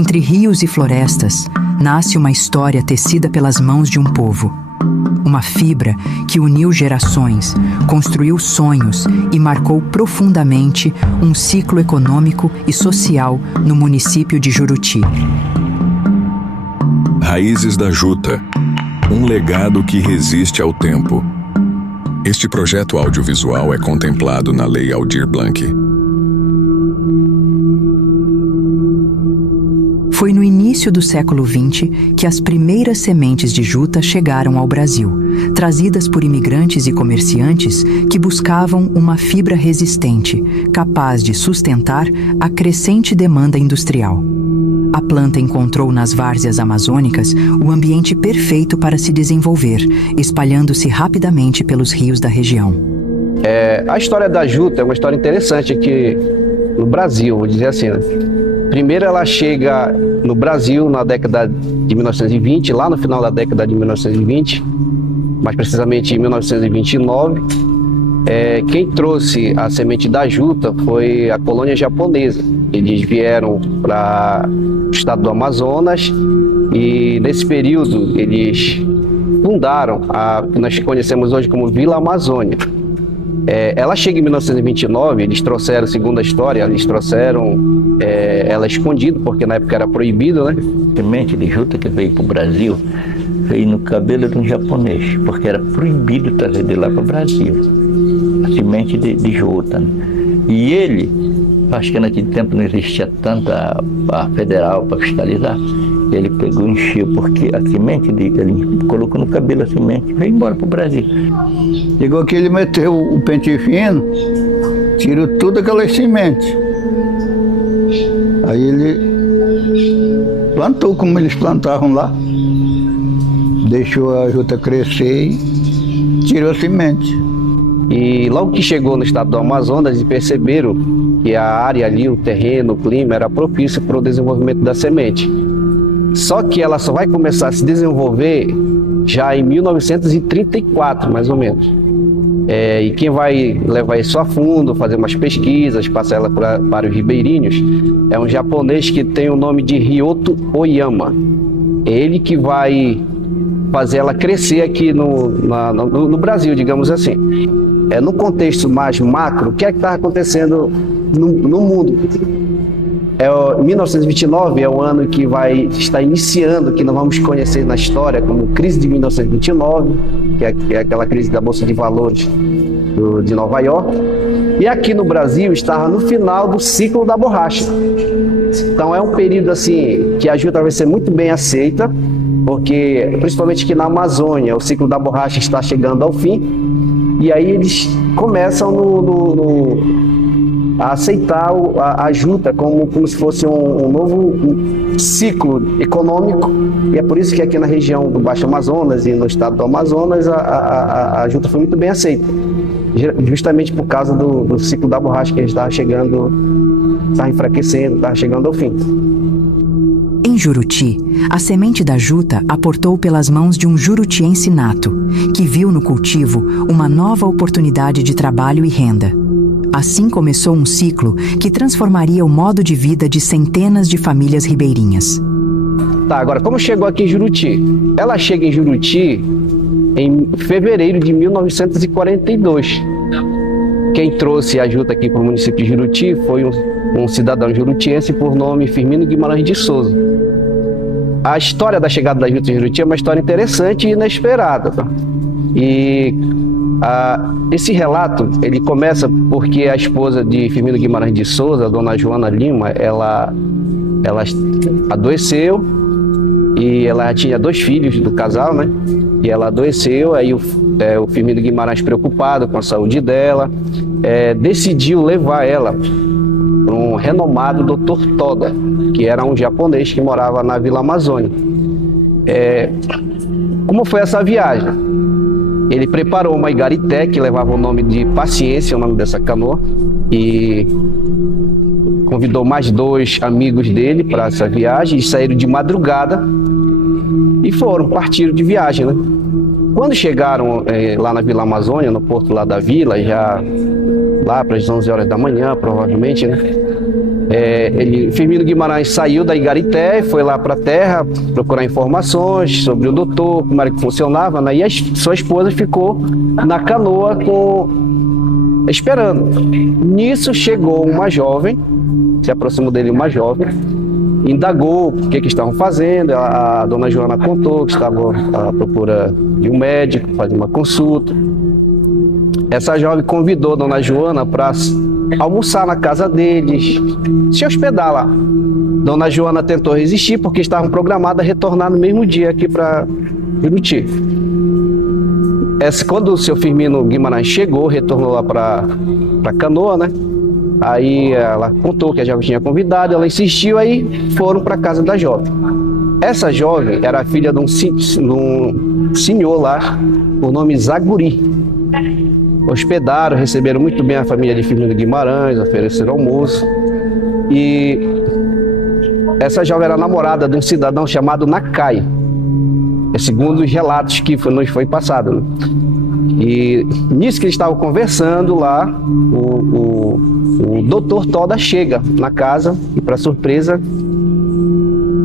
Entre rios e florestas, nasce uma história tecida pelas mãos de um povo. Uma fibra que uniu gerações, construiu sonhos e marcou profundamente um ciclo econômico e social no município de Juruti. Raízes da Juta, um legado que resiste ao tempo. Este projeto audiovisual é contemplado na Lei Aldir Blanc. Foi no início do século XX que as primeiras sementes de juta chegaram ao Brasil, trazidas por imigrantes e comerciantes que buscavam uma fibra resistente, capaz de sustentar a crescente demanda industrial. A planta encontrou nas várzeas amazônicas o ambiente perfeito para se desenvolver, espalhando-se rapidamente pelos rios da região. A história da juta é uma história interessante aqui no Brasil, vou dizer assim, né? Primeiro ela chega no Brasil na década de 1920, lá no final da década de 1920, mais precisamente em 1929. Quem trouxe a semente da juta foi a colônia japonesa. Eles vieram para o estado do Amazonas e nesse período eles fundaram a que nós conhecemos hoje como Vila Amazônia. Ela chega em 1929, eles trouxeram, segundo a história, eles trouxeram ela escondida, porque na época era proibido, né? A semente de juta que veio para o Brasil veio no cabelo de um japonês, porque era proibido trazer de lá para o Brasil a semente de juta, né? E ele, acho que naquele tempo não existia tanta a federal para fiscalizar, ele pegou e encheu, porque a semente ele colocou no cabelo a semente e veio embora para o Brasil. Chegou aqui, ele meteu o pente fino, tirou todas aquelas sementes. Aí ele plantou como eles plantavam lá, deixou a juta crescer e tirou a semente. E logo que chegou no estado do Amazonas, eles perceberam que a área ali, o terreno, o clima, era propício para o desenvolvimento da semente. Só que ela só vai começar a se desenvolver já em 1934, mais ou menos. E quem vai levar isso a fundo, fazer umas pesquisas, passar ela para os ribeirinhos, é um japonês que tem o nome de Ryoto Oyama. Ele que vai fazer ela crescer aqui no Brasil, digamos assim. No contexto mais macro, o que é que está acontecendo no mundo? 1929 é o ano que vai estar iniciando, que nós vamos conhecer na história como crise de 1929, que é aquela crise da Bolsa de Valores de Nova York. E aqui no Brasil estava no final do ciclo da borracha. Então é um período assim que a juta vai ser muito bem aceita, porque principalmente aqui na Amazônia o ciclo da borracha está chegando ao fim. E aí eles começam a aceitar a juta como se fosse um novo ciclo econômico, e é por isso que aqui na região do Baixo Amazonas e no estado do Amazonas a juta foi muito bem aceita, justamente por causa do ciclo da borracha que estava chegando, estava enfraquecendo, estava chegando ao fim. Em Juruti, a semente da juta aportou pelas mãos de um jurutiense nato, que viu no cultivo uma nova oportunidade de trabalho e renda. Assim começou um ciclo que transformaria o modo de vida de centenas de famílias ribeirinhas. Agora, como chegou aqui em Juruti? Ela chega em Juruti em fevereiro de 1942. Quem trouxe a juta aqui para o município de Juruti foi um cidadão jurutiense por nome Firmino Guimarães de Souza. A história da chegada da juta em Juruti é uma história interessante e inesperada. E esse relato ele começa porque a esposa de Firmino Guimarães de Souza, a dona Joana Lima, ela adoeceu e ela tinha 2 filhos do casal, né? E ela adoeceu, aí o Firmino Guimarães, preocupado com a saúde dela, decidiu levar ela para um renomado Dr. Toda, que era um japonês que morava na Vila Amazônia. Como foi essa viagem? Ele preparou uma igarité que levava o nome de Paciência, o nome dessa canoa, e convidou mais 2 amigos dele para essa viagem, e saíram de madrugada e partiram de viagem, né? Quando chegaram lá na Vila Amazônia, no porto lá da vila, já lá para as 11 horas da manhã, provavelmente, né? Firmino Guimarães saiu da Igarité, foi lá para a terra procurar informações sobre o doutor, como era que funcionava, né? E sua esposa ficou na canoa esperando. Nisso chegou uma jovem, se aproximou dele uma jovem, indagou o que estavam fazendo. A dona Joana contou que estavam à procura de um médico, fazer uma consulta. Essa jovem convidou a dona Joana para almoçar na casa deles, se hospedar lá. Dona Joana tentou resistir porque estavam programadas a retornar no mesmo dia aqui para Juruti. Quando o seu Firmino Guimarães chegou, retornou lá para Canoa, né? Aí ela contou que a jovem tinha convidado, ela insistiu, aí foram para a casa da jovem. Essa jovem era filha de um senhor lá, por nome Zaguri. Hospedaram, receberam muito bem a família de Firmino Guimarães, ofereceram almoço. E essa jovem era namorada de um cidadão chamado Nakai, segundo os relatos que nos foi passado, né? E nisso que eles estavam conversando lá, o doutor Toda chega na casa e, para surpresa,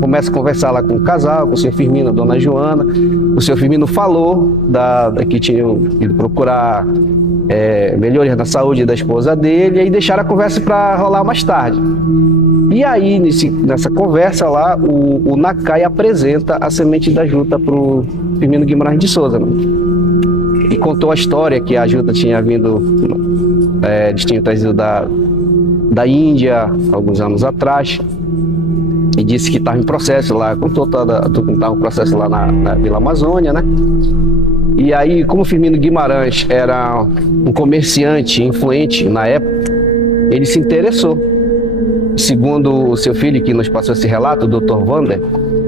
começa a conversar lá com o casal, com o seu Firmino, a dona Joana. O seu Firmino falou que tinham ido procurar melhorias na saúde da esposa dele, e aí deixaram a conversa para rolar mais tarde. E aí, nessa conversa lá, o Nakai apresenta a semente da juta para o Firmino Guimarães de Souza, né? E contou a história que a juta tinha vindo, eles tinham trazido da Índia alguns anos atrás, e disse que estava em processo lá, contou que estava em processo lá na Vila Amazônia, né? E aí, como Firmino Guimarães era um comerciante influente na época, ele se interessou. Segundo o seu filho, que nos passou esse relato, o Dr. Wander,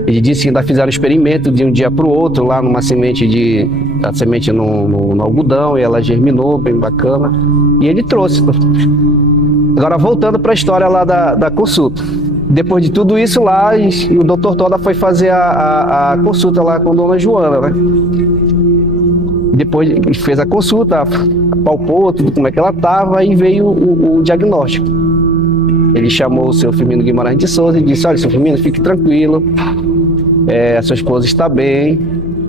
ele disse que ainda fizeram experimento de um dia para o outro lá numa semente no algodão, e ela germinou, bem bacana, e ele trouxe. Agora, voltando para a história lá da consulta. Depois de tudo isso lá, o doutor Toda foi fazer a consulta lá com a dona Joana, né? Depois fez a consulta, palpou tudo como é que ela estava, e veio o diagnóstico. Ele chamou o seu Firmino Guimarães de Souza e disse: olha, seu Firmino, fique tranquilo, a sua esposa está bem,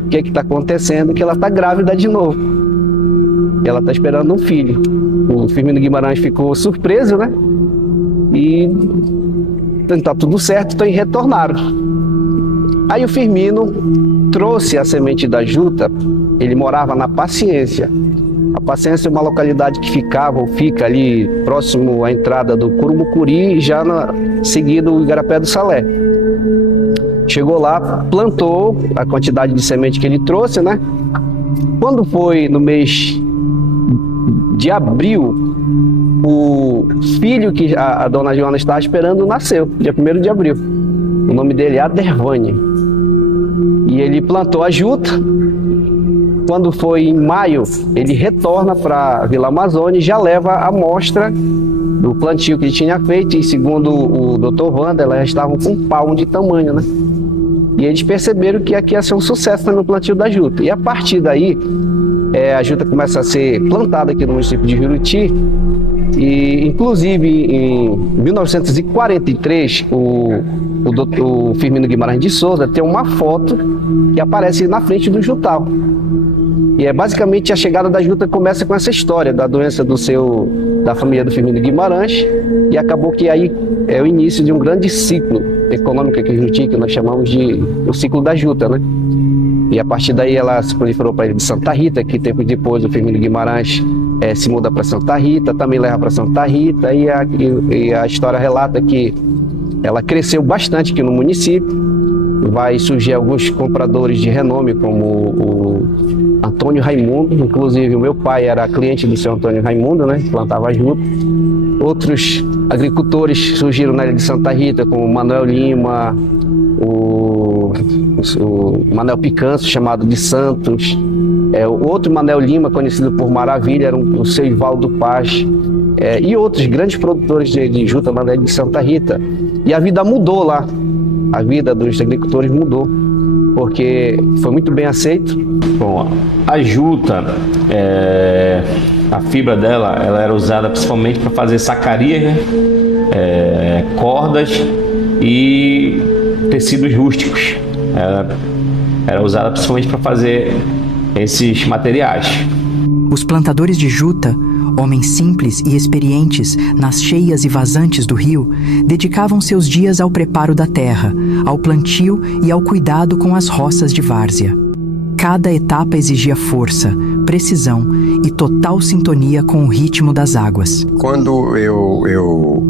o que está acontecendo? Que ela está grávida de novo, ela está esperando um filho. O Firmino Guimarães ficou surpreso, né? E está tudo certo, então retornaram. Aí o Firmino trouxe a semente da juta. Ele morava na Paciência. A Paciência é uma localidade que fica ali próximo à entrada do Curumucuri, já seguido o Igarapé do Salé. Chegou lá, plantou a quantidade de semente que ele trouxe, né? Quando foi no mês de abril, o filho que a dona Joana estava esperando nasceu, dia 1º de abril. O nome dele é Adervânia. E ele plantou a juta. Quando foi em maio, ele retorna para a Vila Amazônia e já leva a amostra do plantio que ele tinha feito. E segundo o Dr. Wander, elas já estavam com um palmo de tamanho, né? E eles perceberam que aqui ia ser um sucesso no plantio da juta. E a partir daí, a juta começa a ser plantada aqui no município de Juruti. E, inclusive, em 1943, o Firmino Guimarães de Souza tem uma foto que aparece na frente do juntal. E basicamente a chegada da juta começa com essa história da doença da família do Firmino Guimarães, e acabou que aí é o início de um grande ciclo econômico aqui em Juruti, que nós chamamos de o ciclo da juta, né? E a partir daí ela se proliferou para a ilha de Santa Rita, que tempos depois o Firmino Guimarães se muda para Santa Rita, também leva para Santa Rita, e a história relata que ela cresceu bastante aqui no município. Vai surgir alguns compradores de renome, como o Antônio Raimundo. Inclusive o meu pai era cliente do seu Antônio Raimundo, né? Plantava juta. Outros agricultores surgiram na ilha de Santa Rita, como o Manuel Lima, o Manuel Picanço, chamado de Santos. O outro Manuel Lima, conhecido por Maravilha, era o seu Ivaldo Paz. E outros grandes produtores de juta na ilha de Santa Rita. E a vida mudou lá. A vida dos agricultores mudou, porque foi muito bem aceito. Bom, a juta A fibra dela, ela era usada principalmente para fazer sacarias, né? Cordas e tecidos rústicos. Era usada principalmente para fazer esses materiais. Os plantadores de juta, homens simples e experientes nas cheias e vazantes do rio, dedicavam seus dias ao preparo da terra, ao plantio e ao cuidado com as roças de várzea. Cada etapa exigia força, precisão e total sintonia com o ritmo das águas. Quando eu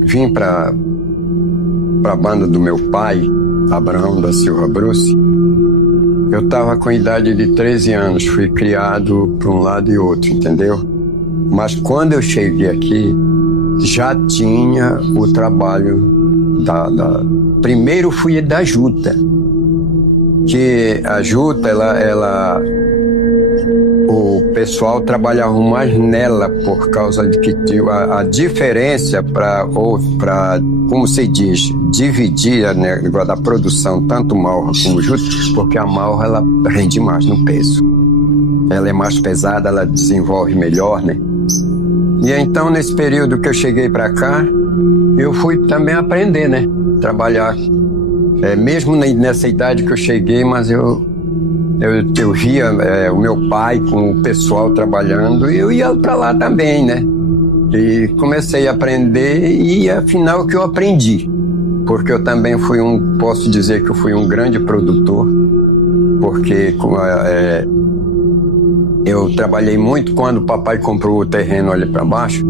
vim para a banda do meu pai, Abraão da Silva Bruce, eu estava com a idade de 13 anos, fui criado para um lado e outro, entendeu? Mas quando eu cheguei aqui, já tinha o trabalho Primeiro fui da juta, que a juta, o pessoal trabalhava mais nela por causa de que a diferença para, como se diz, dividir, né, da produção, tanto malva como juta, porque a malva ela rende mais no peso. Ela é mais pesada, ela desenvolve melhor, né? E então, nesse período que eu cheguei para cá, eu fui também aprender, né? Trabalhar. Mesmo nessa idade que eu cheguei, mas eu via o meu pai com o pessoal trabalhando e eu ia para lá também, né? E comecei a aprender e afinal que eu aprendi. Porque eu também posso dizer que eu fui um grande produtor, porque eu trabalhei muito quando o papai comprou o terreno ali para baixo.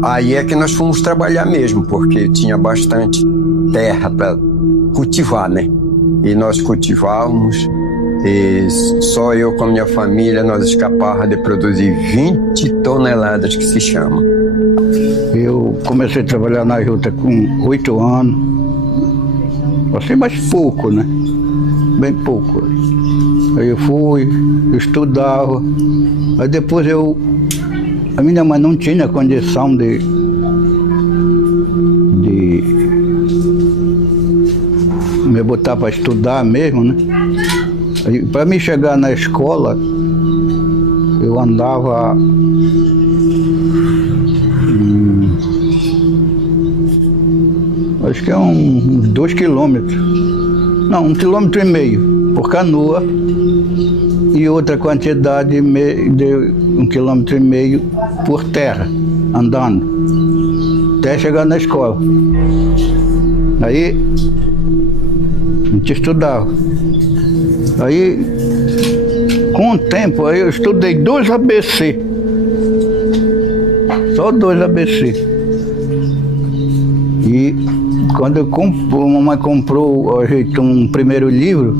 Aí é que nós fomos trabalhar mesmo, porque tinha bastante terra para cultivar, né? E nós cultivávamos, e só eu com a minha família nós escapávamos de produzir 20 toneladas, que se chama. Eu comecei a trabalhar na juta com 8 anos, assim, mas pouco, né? Bem pouco. Aí eu fui, eu estudava, aí depois a minha mãe não tinha condição de me botar para estudar mesmo, né? Para mim chegar na escola, eu andava acho que é uns 2 quilômetros. Não, 1,5 quilômetros por canoa e outra quantidade de 1,5 quilômetros por terra, andando, até chegar na escola. Aí a gente estudava. Aí, com o tempo, aí eu estudei 2 ABC. Só 2 ABC. E quando a mamãe comprou um primeiro livro,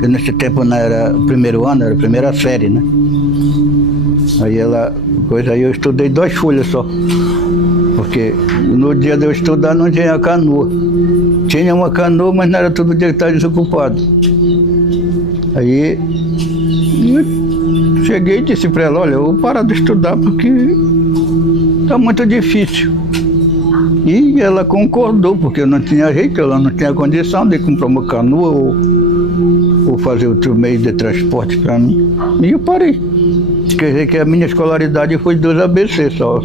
que nesse tempo não era o primeiro ano, era a primeira série, né? Aí aí eu estudei 2 folhas só. Porque no dia de eu estudar não tinha canoa. Tinha uma canoa, mas não era todo dia que estava desocupado. Aí eu cheguei e disse para ela, olha, eu vou parar de estudar porque está muito difícil. E ela concordou, porque eu não tinha jeito, ela não tinha condição de comprar uma canoa ou fazer outro meio de transporte para mim. E eu parei. Quer dizer que a minha escolaridade foi 2 ABC, só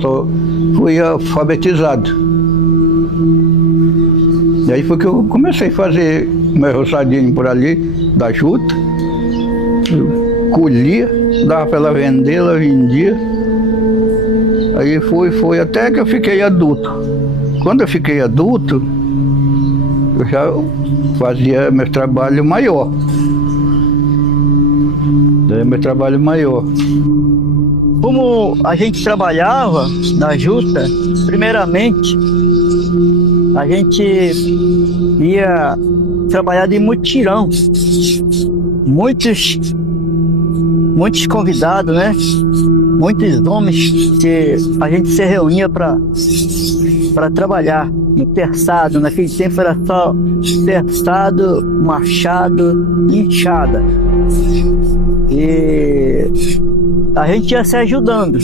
fui alfabetizado. E aí foi que eu comecei a fazer meu roçadinho por ali, da juta. Eu colhia, dava para ela vender, ela vendia. Aí foi até que eu fiquei adulto. Quando eu fiquei adulto, eu já fazia meu trabalho maior. Como a gente trabalhava na juta, primeiramente, a gente ia trabalhar de mutirão. Muitos convidados, né? Muitos homens que a gente se reunia para trabalhar no terçado. Naquele tempo era só terçado, machado e enxada. E a gente ia se ajudando.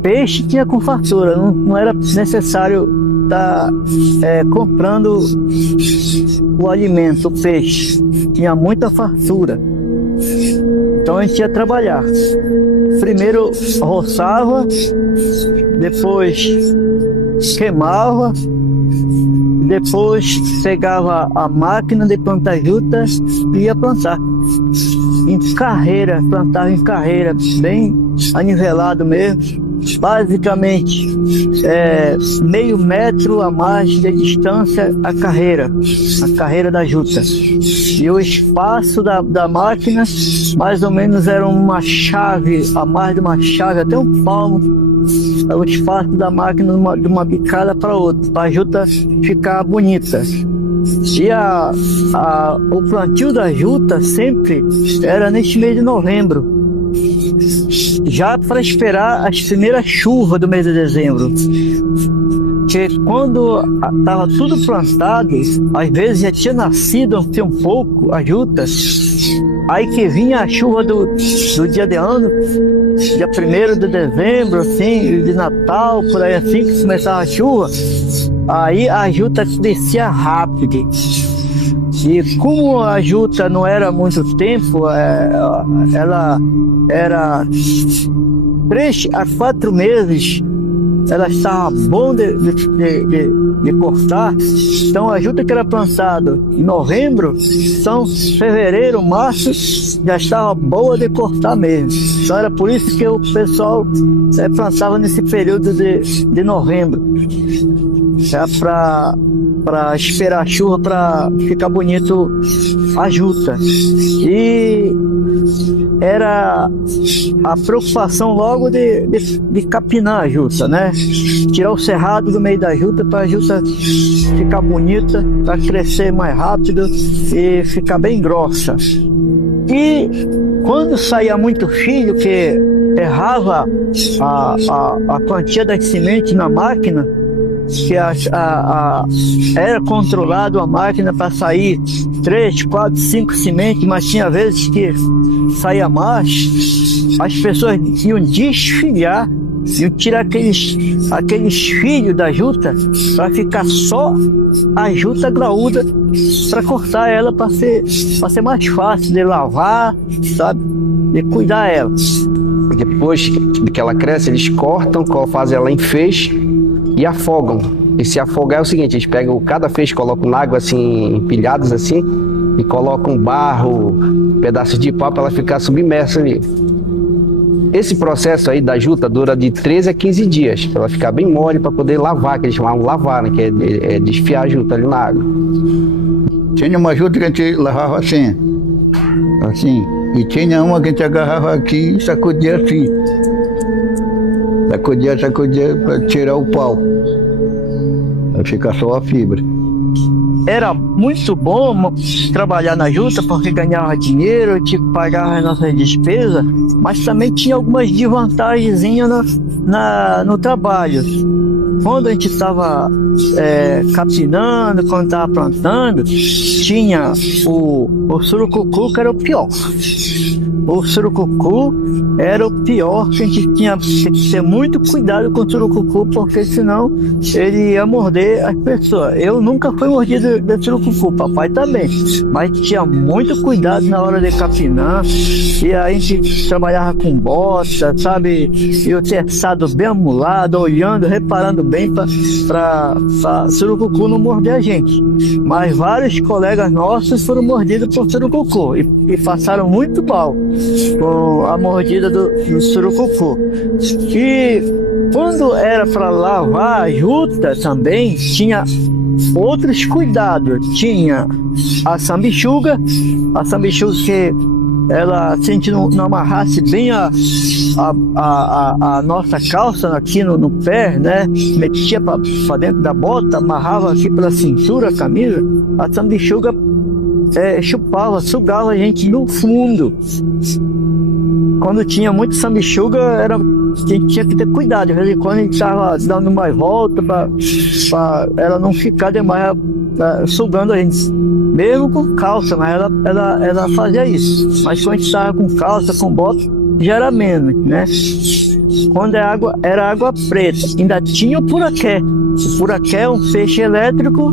Peixe tinha com fartura, não era necessário estar comprando o alimento, o peixe. Tinha muita fartura. Então a gente ia trabalhar. primeiro roçava, depois queimava, depois pegava a máquina de plantar juta e ia plantar. Em carreira, plantava em carreira, bem anivelado mesmo. Basicamente, meio metro a mais de distância a carreira da juta. E o espaço da máquina, mais ou menos era uma chave, a mais de uma chave, até um palmo, o espaço da máquina de uma bicada para outra, para a juta ficar bonita. E o plantio da juta sempre era neste mês de novembro, já para esperar as primeiras chuvas do mês de dezembro. Que quando estava tudo plantado, às vezes já tinha nascido um pouco a juta, aí que vinha a chuva do dia de ano, dia 1º de dezembro, assim, de Natal, por aí assim que começava a chuva, aí a juta descia rápido. E como a juta não era muito tempo, ela era 3 a 4 meses, ela estava bom de cortar. Então a juta que era plantada em novembro, então fevereiro, março, já estava boa de cortar mesmo. Então era por isso que o pessoal plantava nesse período de novembro, já para esperar a chuva para ficar bonito a juta. E era a preocupação logo de capinar a juta, né? Tirar o cerrado do meio da juta para a juta ficar bonita, para crescer mais rápido e ficar bem grossa. E quando saía muito filho, que errava a quantia das sementes na máquina, que era controlado a máquina para sair 3, 4, 5 sementes, mas tinha vezes que saía mais, as pessoas iam desfilhar, iam tirar aqueles filhos da juta para ficar só a juta graúda, para cortar ela, para ser mais fácil de lavar, sabe, de cuidar ela. Depois que ela cresce, eles cortam, fazem ela em feixe e afogam. E se afogar é o seguinte: eles pegam cada feixe, colocam na água assim, empilhados assim, e colocam barro, pedaços de pau para ela ficar submersa ali. Esse processo aí da juta dura de 13 a 15 dias, para ela ficar bem mole, para poder lavar, que eles chamavam lavar, né, que é desfiar a juta ali na água. Tinha uma juta que a gente lavava assim, e tinha uma que a gente agarrava aqui e sacudia assim. Sacudia para tirar o pau, para ficar só a fibra. Era muito bom trabalhar na juta porque ganhava dinheiro, pagava as nossas despesas, mas também tinha algumas desvantagenzinhas no trabalho. Quando a gente estava capinando, quando estava plantando, tinha o surucucu, que era o pior. O surucucu era o pior, que a gente tinha que ter muito cuidado com o surucucu, porque senão ele ia morder as pessoas. Eu nunca fui mordido de surucucu, papai também, mas tinha muito cuidado na hora de capinar, e aí a gente trabalhava com bota, sabe, e o terçado bem amulado, olhando, reparando bem para surucucu não morder a gente. Mas vários colegas nossos foram mordidos por surucucu e passaram muito mal com a mordida do surucucu. E quando era para lavar a juta também tinha outros cuidados. Tinha a sambichuga que ela, se a gente não amarrasse bem a nossa calça aqui no pé, né, metia para dentro da bota, amarrava aqui pela cintura a camisa, a sambichuga chupava, sugava a gente no fundo. Quando tinha muito sambichuga, a gente tinha que ter cuidado. De vez em quando a gente estava dando mais volta para ela não ficar demais sugando a gente. Mesmo com calça, mas ela fazia isso. Mas quando a gente estava com calça, com bota, já era menos, né? quando era água preta, ainda tinha o puraqué. O puraqué é um peixe elétrico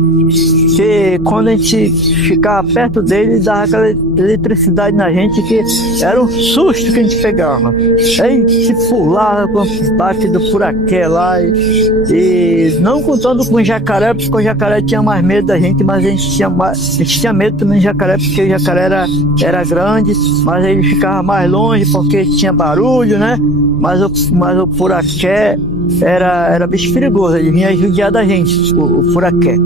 que, quando a gente ficava perto dele, dava aquela eletricidade na gente que era um susto que a gente pegava. Aí a gente pulava com o bate do puraqué lá e não contando com o jacaré, porque o jacaré tinha mais medo da gente, mas a gente tinha medo também do jacaré, porque o jacaré era grande, mas ele ficava mais longe porque tinha barulho, né? Mas o puraqué era bicho perigoso, ele vinha judiar da gente, o puraqué.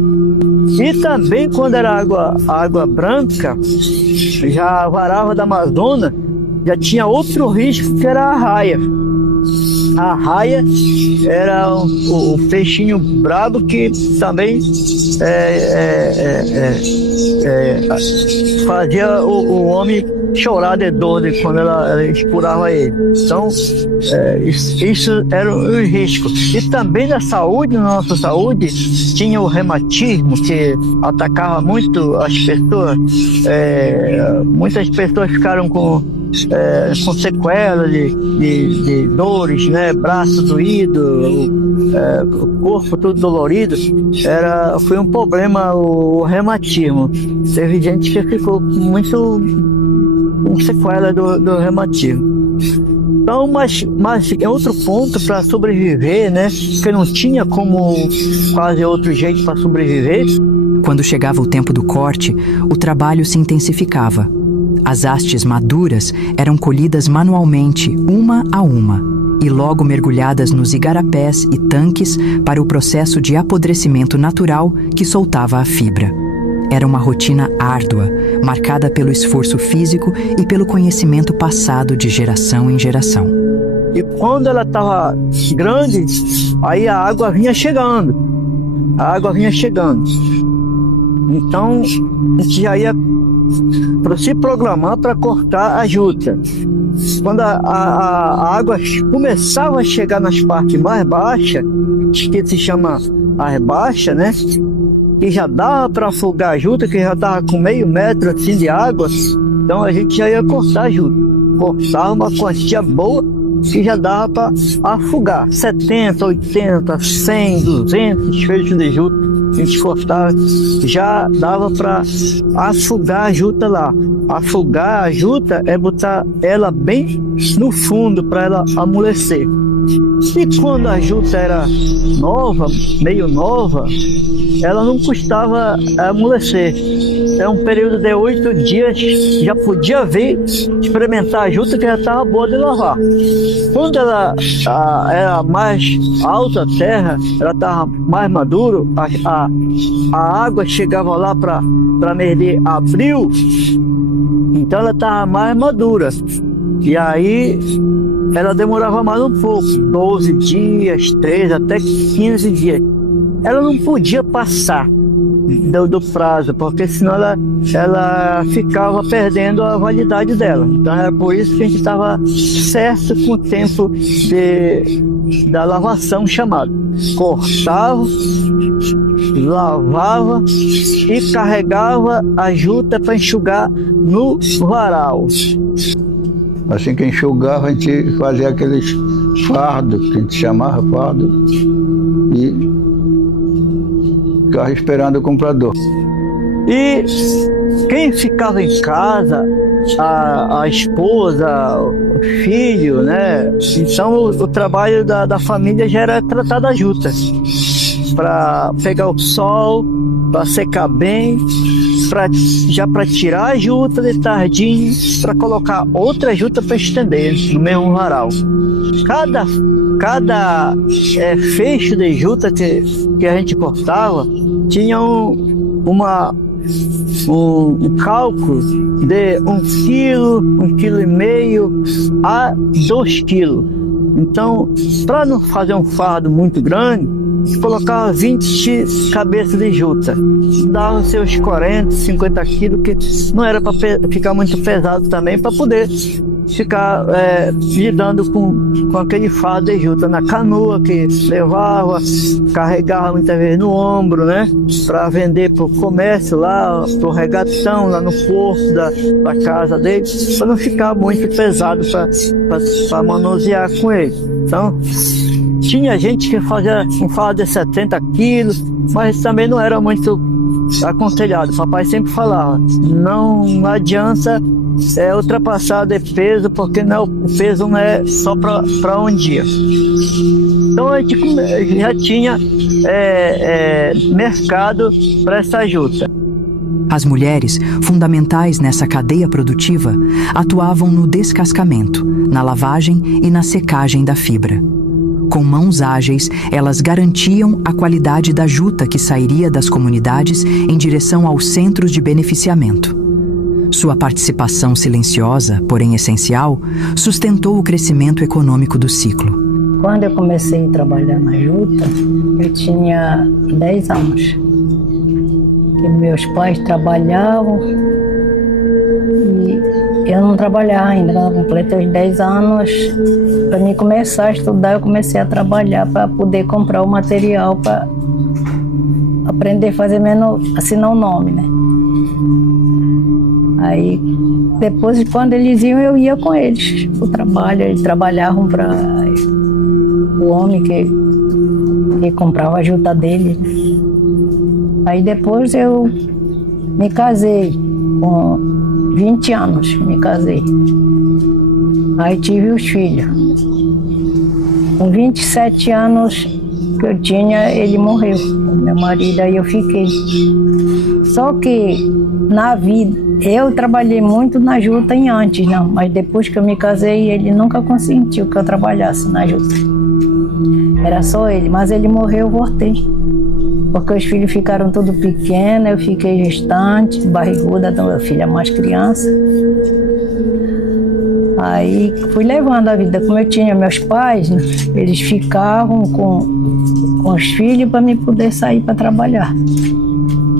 E também quando era água branca, já varava da Amazônia, já tinha outro risco, que era a arraia. A arraia era o peixinho brabo que também fazia o homem chorar de dor quando ela expurava ele. Então, isso era um risco. E também na saúde, na nossa saúde, tinha o reumatismo, que atacava muito as pessoas. Muitas pessoas ficaram com sequelas de dores, né? Braço doído, o corpo todo dolorido. Foi um problema o reumatismo. Teve gente que ficou muito com sequela do reumatismo. Então, mas é outro ponto para sobreviver, né? Porque não tinha como quase outro jeito para sobreviver. Quando chegava o tempo do corte, o trabalho se intensificava. As hastes maduras eram colhidas manualmente, uma a uma, e logo mergulhadas nos igarapés e tanques para o processo de apodrecimento natural que soltava a fibra. Era uma rotina árdua, marcada pelo esforço físico e pelo conhecimento passado de geração em geração. E quando ela estava grande, aí a água vinha chegando. Então, a gente já ia se programar para cortar a juta. Quando a água começava a chegar nas partes mais baixas, que se chama as baixas, né? Que já dava para afogar a juta, que já estava com meio metro assim de água, então a gente já ia cortar a juta. Cortava uma quantia boa que já dava para afogar. 70, 80, 100, 200 feixes de juta a gente cortava, já dava para afogar a juta lá. Afogar a juta é botar ela bem no fundo para ela amolecer. E quando a juta era nova, meio nova, ela não custava amolecer. É um período de 8 dias, já podia experimentar a juta que já estava boa de lavar. Quando ela era mais alta a terra, ela estava mais madura, a água chegava lá para mês de abril, então ela estava mais madura. E aí ela demorava mais um pouco, 12 dias, 13, até 15 dias. Ela não podia passar do prazo, porque senão ela ficava perdendo a validade dela. Então era por isso que a gente estava certo com o tempo da lavação chamado. Cortava, lavava e carregava a juta para enxugar no varal. Assim que enxugava, a gente fazia aqueles fardos, que a gente chamava fardo, e ficava esperando o comprador. E quem ficava em casa, a esposa, o filho, né? Então o trabalho da família já era tratar da juta, para pegar o sol, para secar bem, para tirar a juta de tardinho, para colocar outra juta para estender no mesmo varal. Cada fecho de juta que a gente cortava tinha um cálculo de 1 quilo, 1,5 quilo a 2 quilos. Então, para não fazer um fardo muito grande, colocava 20 cabeças de juta. Dava seus 40, 50 quilos, que não era para ficar muito pesado também, para poder ficar lidando com aquele fardo de juta na canoa que levava, carregava muitas vezes no ombro, né? Para vender para o comércio lá, para o regatão, lá no porto da casa dele, para não ficar muito pesado para manusear com ele. Então, tinha gente que fazia um fardo de 70 quilos, mas também não era muito aconselhado. Papai sempre falava, não adianta ultrapassar de peso, porque o peso não é só para um dia. Então a gente já tinha mercado para essa juta. As mulheres, fundamentais nessa cadeia produtiva, atuavam no descascamento, na lavagem e na secagem da fibra. Com mãos ágeis, elas garantiam a qualidade da juta que sairia das comunidades em direção aos centros de beneficiamento. Sua participação silenciosa, porém essencial, sustentou o crescimento econômico do ciclo. Quando eu comecei a trabalhar na juta, eu tinha 10 anos. E meus pais trabalhavam e eu não trabalhava ainda. Quando eu completei os 10 anos, para mim começar a estudar, eu comecei a trabalhar para poder comprar o material para aprender a fazer menos, assinar o nome, né? Aí, depois, quando eles iam, eu ia com eles para o trabalho. Eles trabalhavam para o homem que comprava a juta dele. Aí depois eu me casei, com 20 anos me casei. Aí tive os filhos. Com 27 anos que eu tinha, ele morreu, meu marido, aí eu fiquei. Só que na vida, eu trabalhei muito na juta antes, não, mas depois que eu me casei, ele nunca consentiu que eu trabalhasse na juta. Era só ele, mas ele morreu, eu voltei. Porque os filhos ficaram todos pequenos, eu fiquei gestante, barriguda, da minha filha mais criança. Aí fui levando a vida. Como eu tinha meus pais, né, eles ficavam com os filhos para me poder sair para trabalhar.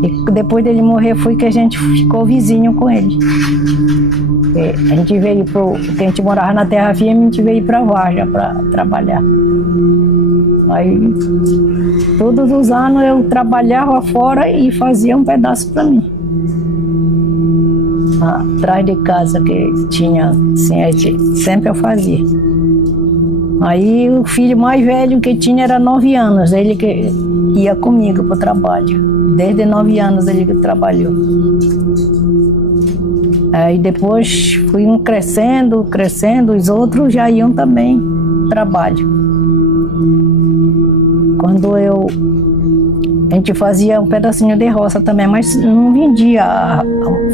E depois dele morrer foi que a gente ficou vizinho com ele. A gente veio porque a gente morava na terra firme, a gente veio para Varja para trabalhar. Aí todos os anos eu trabalhava fora e fazia um pedaço para mim. Atrás de casa que tinha, assim, sempre eu fazia. Aí o filho mais velho que tinha era 9 anos, ele que ia comigo para o trabalho. Desde 9 anos ele trabalhou. Aí depois fui crescendo, os outros já iam também trabalho. Quando a gente fazia um pedacinho de roça também, mas não vendia a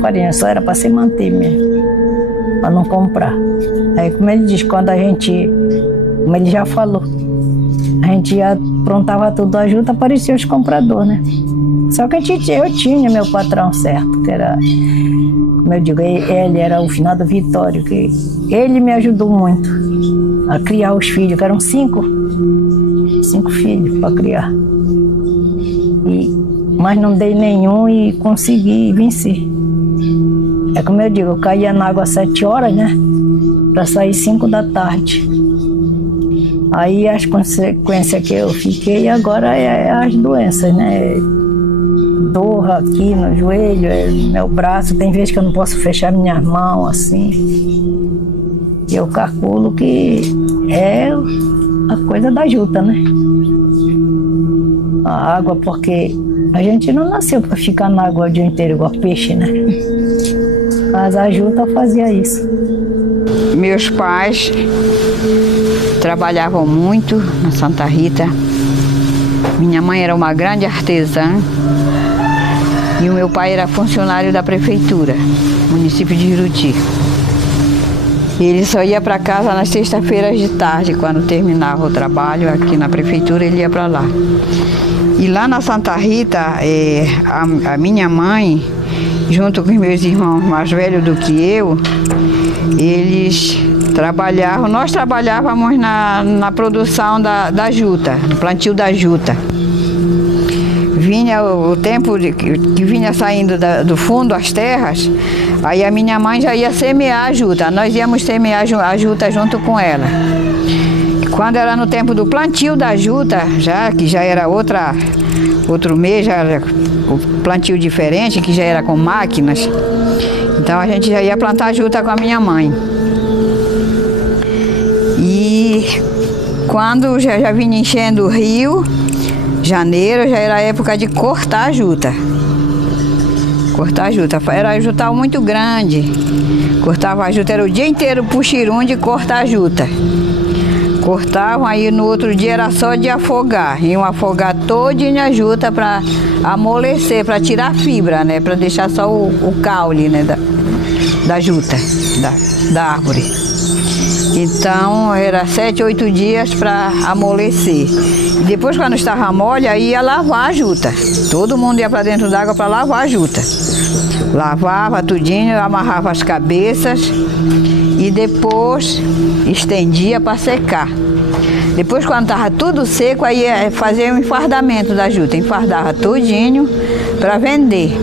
farinha, só era para se manter mesmo, para não comprar. Aí, como ele diz, como ele já falou, a gente já aprontava tudo a juta, apareciam os compradores, né? Só que eu tinha meu patrão certo, que era, como eu digo, ele era o finado Vitório, que ele me ajudou muito a criar os filhos, que eram 5 filhos para criar. Mas não dei nenhum e consegui vencer. É como eu digo, eu caía na água às 7 horas, né? Para sair 5 da tarde. Aí as consequências que eu fiquei agora é as doenças, né? Dor aqui no joelho, meu braço, tem vezes que eu não posso fechar minhas mãos assim. E eu calculo que é a coisa da juta, né? A água, porque a gente não nasceu para ficar na água o dia inteiro igual peixe, né? Mas a juta fazia isso. Meus pais trabalhavam muito na Santa Rita. Minha mãe era uma grande artesã e o meu pai era funcionário da prefeitura, município de Juruti. Ele só ia para casa nas sextas-feiras de tarde, quando terminava o trabalho aqui na prefeitura, ele ia para lá. E lá na Santa Rita, a minha mãe, junto com os meus irmãos mais velhos do que eu, eles Nós trabalhávamos na produção da juta, no plantio da juta. Vinha o tempo que vinha saindo do fundo as terras, aí a minha mãe já ia semear a juta, nós íamos semear a juta junto com ela. Quando era no tempo do plantio da juta, que já era outro mês, já era o plantio diferente, que já era com máquinas, então a gente já ia plantar juta com a minha mãe. E quando já vinha enchendo o rio, janeiro já era a época de cortar a juta. Era a juta muito grande. Cortava a juta, era o dia inteiro puxirum de cortar a juta. Cortavam, aí no outro dia era só de afogar. Iam afogar todinha a juta para amolecer, para tirar a fibra, né? Para deixar só o caule, né? Da juta, da árvore. Então era 7, 8 dias para amolecer. E depois, quando estava mole, aí ia lavar a juta. Todo mundo ia para dentro d'água para lavar a juta. Lavava tudinho, amarrava as cabeças e depois estendia para secar. Depois, quando estava tudo seco, aí fazia o enfardamento da juta. Enfardava tudinho para vender.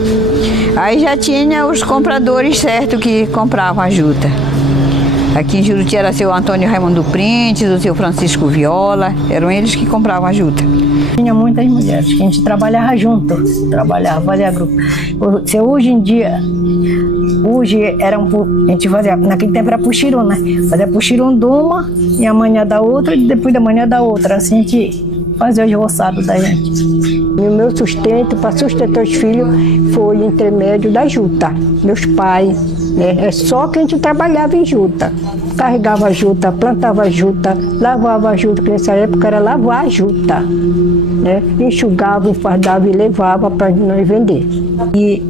Aí já tinha os compradores certos que compravam a juta. Aqui em Juruti era seu Antônio Raimundo Printes, o seu Francisco Viola, eram eles que compravam a juta. Tinha muitas mulheres que a gente trabalhava junto, fazia grupo. Hoje em dia, a gente fazia, naquele tempo era puxirum, né? Fazia puxirum de uma e amanhã da outra e depois da manhã da outra, assim a gente fazia os roçados da gente. E o meu sustento, para sustentar os filhos, foi intermédio da juta, meus pais. É só que a gente trabalhava em juta. Carregava a juta, plantava a juta, lavava a juta, que nessa época era lavar a juta. Né? Enxugava, enfardava e levava para nós vender. E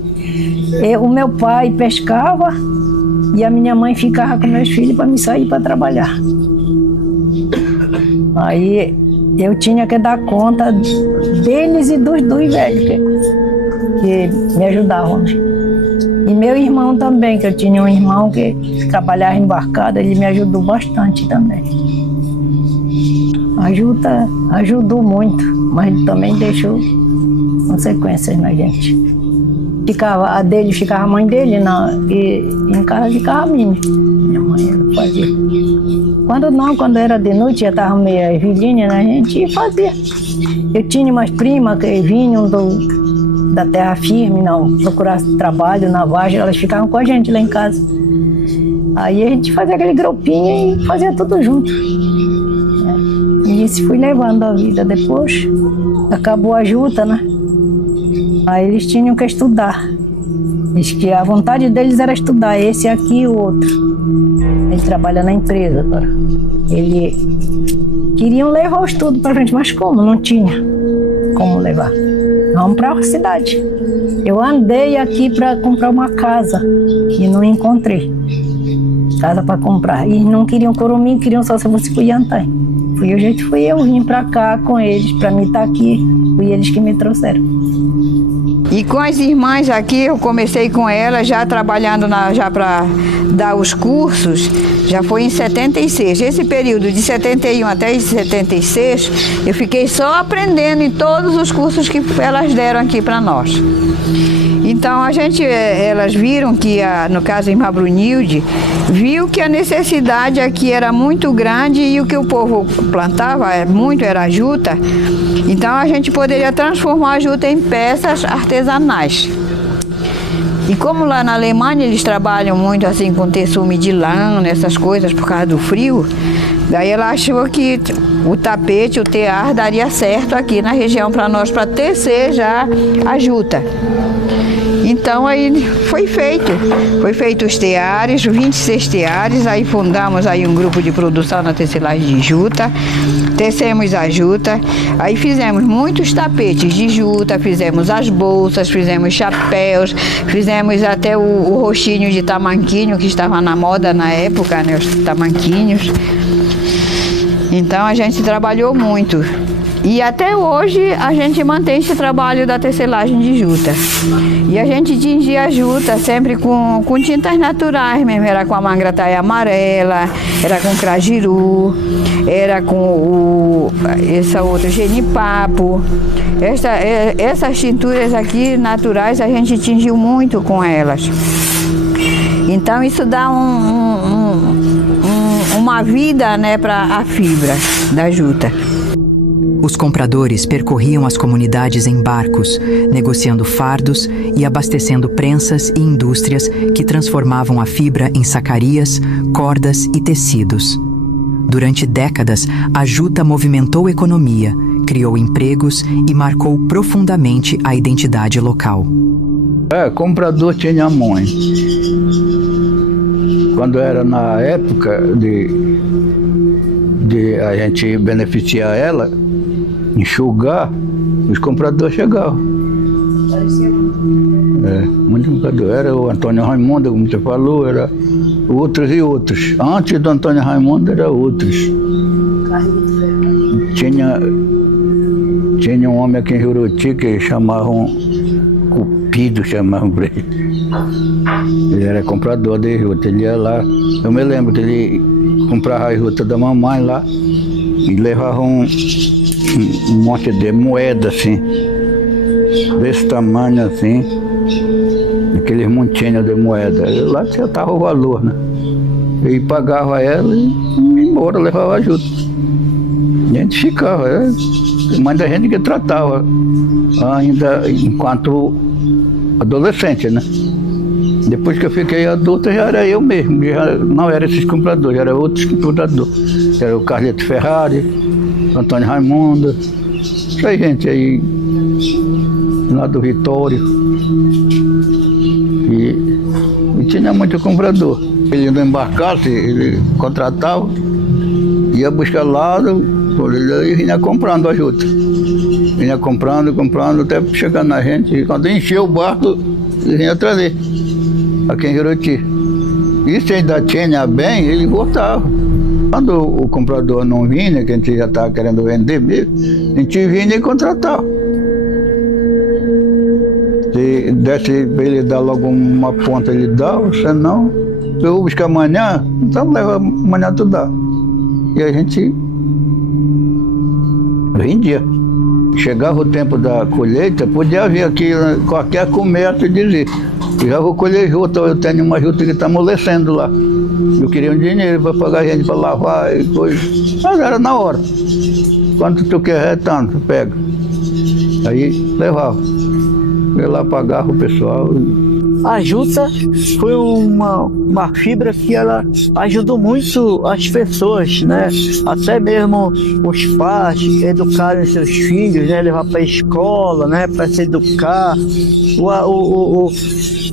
o meu pai pescava e a minha mãe ficava com meus filhos para me sair para trabalhar. Aí eu tinha que dar conta deles e dos dois velhos que me ajudavam. Né? E meu irmão também, que eu tinha um irmão que trabalhava embarcado, ele me ajudou bastante também. A juta ajudou muito, mas ele também deixou consequências na gente. Ficava a mãe dele, e em casa ficava a minha mãe fazia. Quando era de noite, já estava meio velhinha, né, a gente fazia. Eu tinha umas primas que vinham da terra firme, não procurar trabalho na vargem, elas ficavam com a gente lá em casa. Aí a gente fazia aquele grupinho e fazia tudo junto. E isso fui levando a vida. Depois acabou a juta, né? Aí eles tinham que estudar. Diz que a vontade deles era estudar, esse aqui e o outro. Ele trabalha na empresa agora. Ele queriam levar o estudo para frente, mas como? Não tinha como levar. Vamos para a cidade. Eu andei aqui para comprar uma casa e não encontrei casa para comprar. E não queriam Curumim, queriam só se fosse Cuiantã. Fui eu vim para cá com eles, para mim estar aqui. Foi eles que me trouxeram. E com as irmãs aqui, eu comecei com elas já trabalhando já para dar os cursos, já foi em 76. Esse período de 71 até 76, eu fiquei só aprendendo em todos os cursos que elas deram aqui para nós. Então elas viram que, no caso a irmã Brunilde, viu que a necessidade aqui era muito grande e o que o povo plantava muito era juta. Então a gente poderia transformar a juta em peças artesanais. E como lá na Alemanha eles trabalham muito assim com terçume de lã, essas coisas por causa do frio, daí ela achou que o tapete, o tear daria certo aqui na região para nós, para tecer já a juta. Então aí foi feito os teares, 26 teares, aí fundamos aí um grupo de produção na tecelagem de juta, tecemos a juta, aí fizemos muitos tapetes de juta, fizemos as bolsas, fizemos chapéus, fizemos até o roxinho de tamanquinho que estava na moda na época, né, os tamanquinhos. Então a gente trabalhou muito. E até hoje a gente mantém esse trabalho da tecelagem de juta. E a gente tingia a juta sempre com tintas naturais mesmo, era com a mangrataia amarela, era com crajiru, era com essa outra genipapo. Essas tinturas aqui naturais a gente tingiu muito com elas. Então isso dá uma vida, né, para a fibra da juta. Os compradores percorriam as comunidades em barcos, negociando fardos e abastecendo prensas e indústrias que transformavam a fibra em sacarias, cordas e tecidos. Durante décadas, a juta movimentou a economia, criou empregos e marcou profundamente a identidade local. Comprador tinha muito. Quando era na época de a gente beneficiar ela, enxugar, os compradores chegavam. Muito comprador. Era o Antônio Raimundo, como você falou, era outros e outros. Antes do Antônio Raimundo, era outros. Tinha um homem aqui em Juruti que chamavam Cupido, chamavam para ele. Ele era comprador de juta, ele ia lá. Eu me lembro que ele comprava a juta da mamãe lá e levava um monte de moeda assim, desse tamanho assim, aqueles montinhos de moeda. Lá já estava o valor, né? E pagava ela e ia embora, levava a juta. A gente ficava, mas a gente que tratava ainda enquanto adolescente, né? Depois que eu fiquei adulto, já era eu mesmo, já não era esses compradores, já era outros compradores. Era o Carlito Ferrari, o Antônio Raimundo, essa gente aí, lá do Vitório. E tinha muito comprador. Ele não embarcasse, ele contratava, ia buscar lá, ele vinha comprando a juta. Vinha comprando, até chegar na gente. E quando encheu o barco, ele vinha trazer, aqui em Juruti. E se ainda tinha bem, ele voltava. Quando o comprador não vinha, que a gente já estava querendo vender mesmo, a gente vinha e contratava. Se desse para ele dar logo uma ponta, ele dava, senão, eu vou buscar amanhã, então leva amanhã tu dá. E a gente vendia. Chegava o tempo da colheita, podia vir aqui qualquer comércio e dizer: já vou colher juta, eu tenho uma juta que está amolecendo lá. Eu queria um dinheiro para pagar a gente para lavar e coisa. Mas era na hora. Quanto tu quer, tanto, pega. Aí levava. Eu lá pagava o pessoal. A juta foi uma fibra que ela ajudou muito as pessoas, né? Até mesmo os pais educarem seus filhos, né? Levar para a escola, né? Para se educar.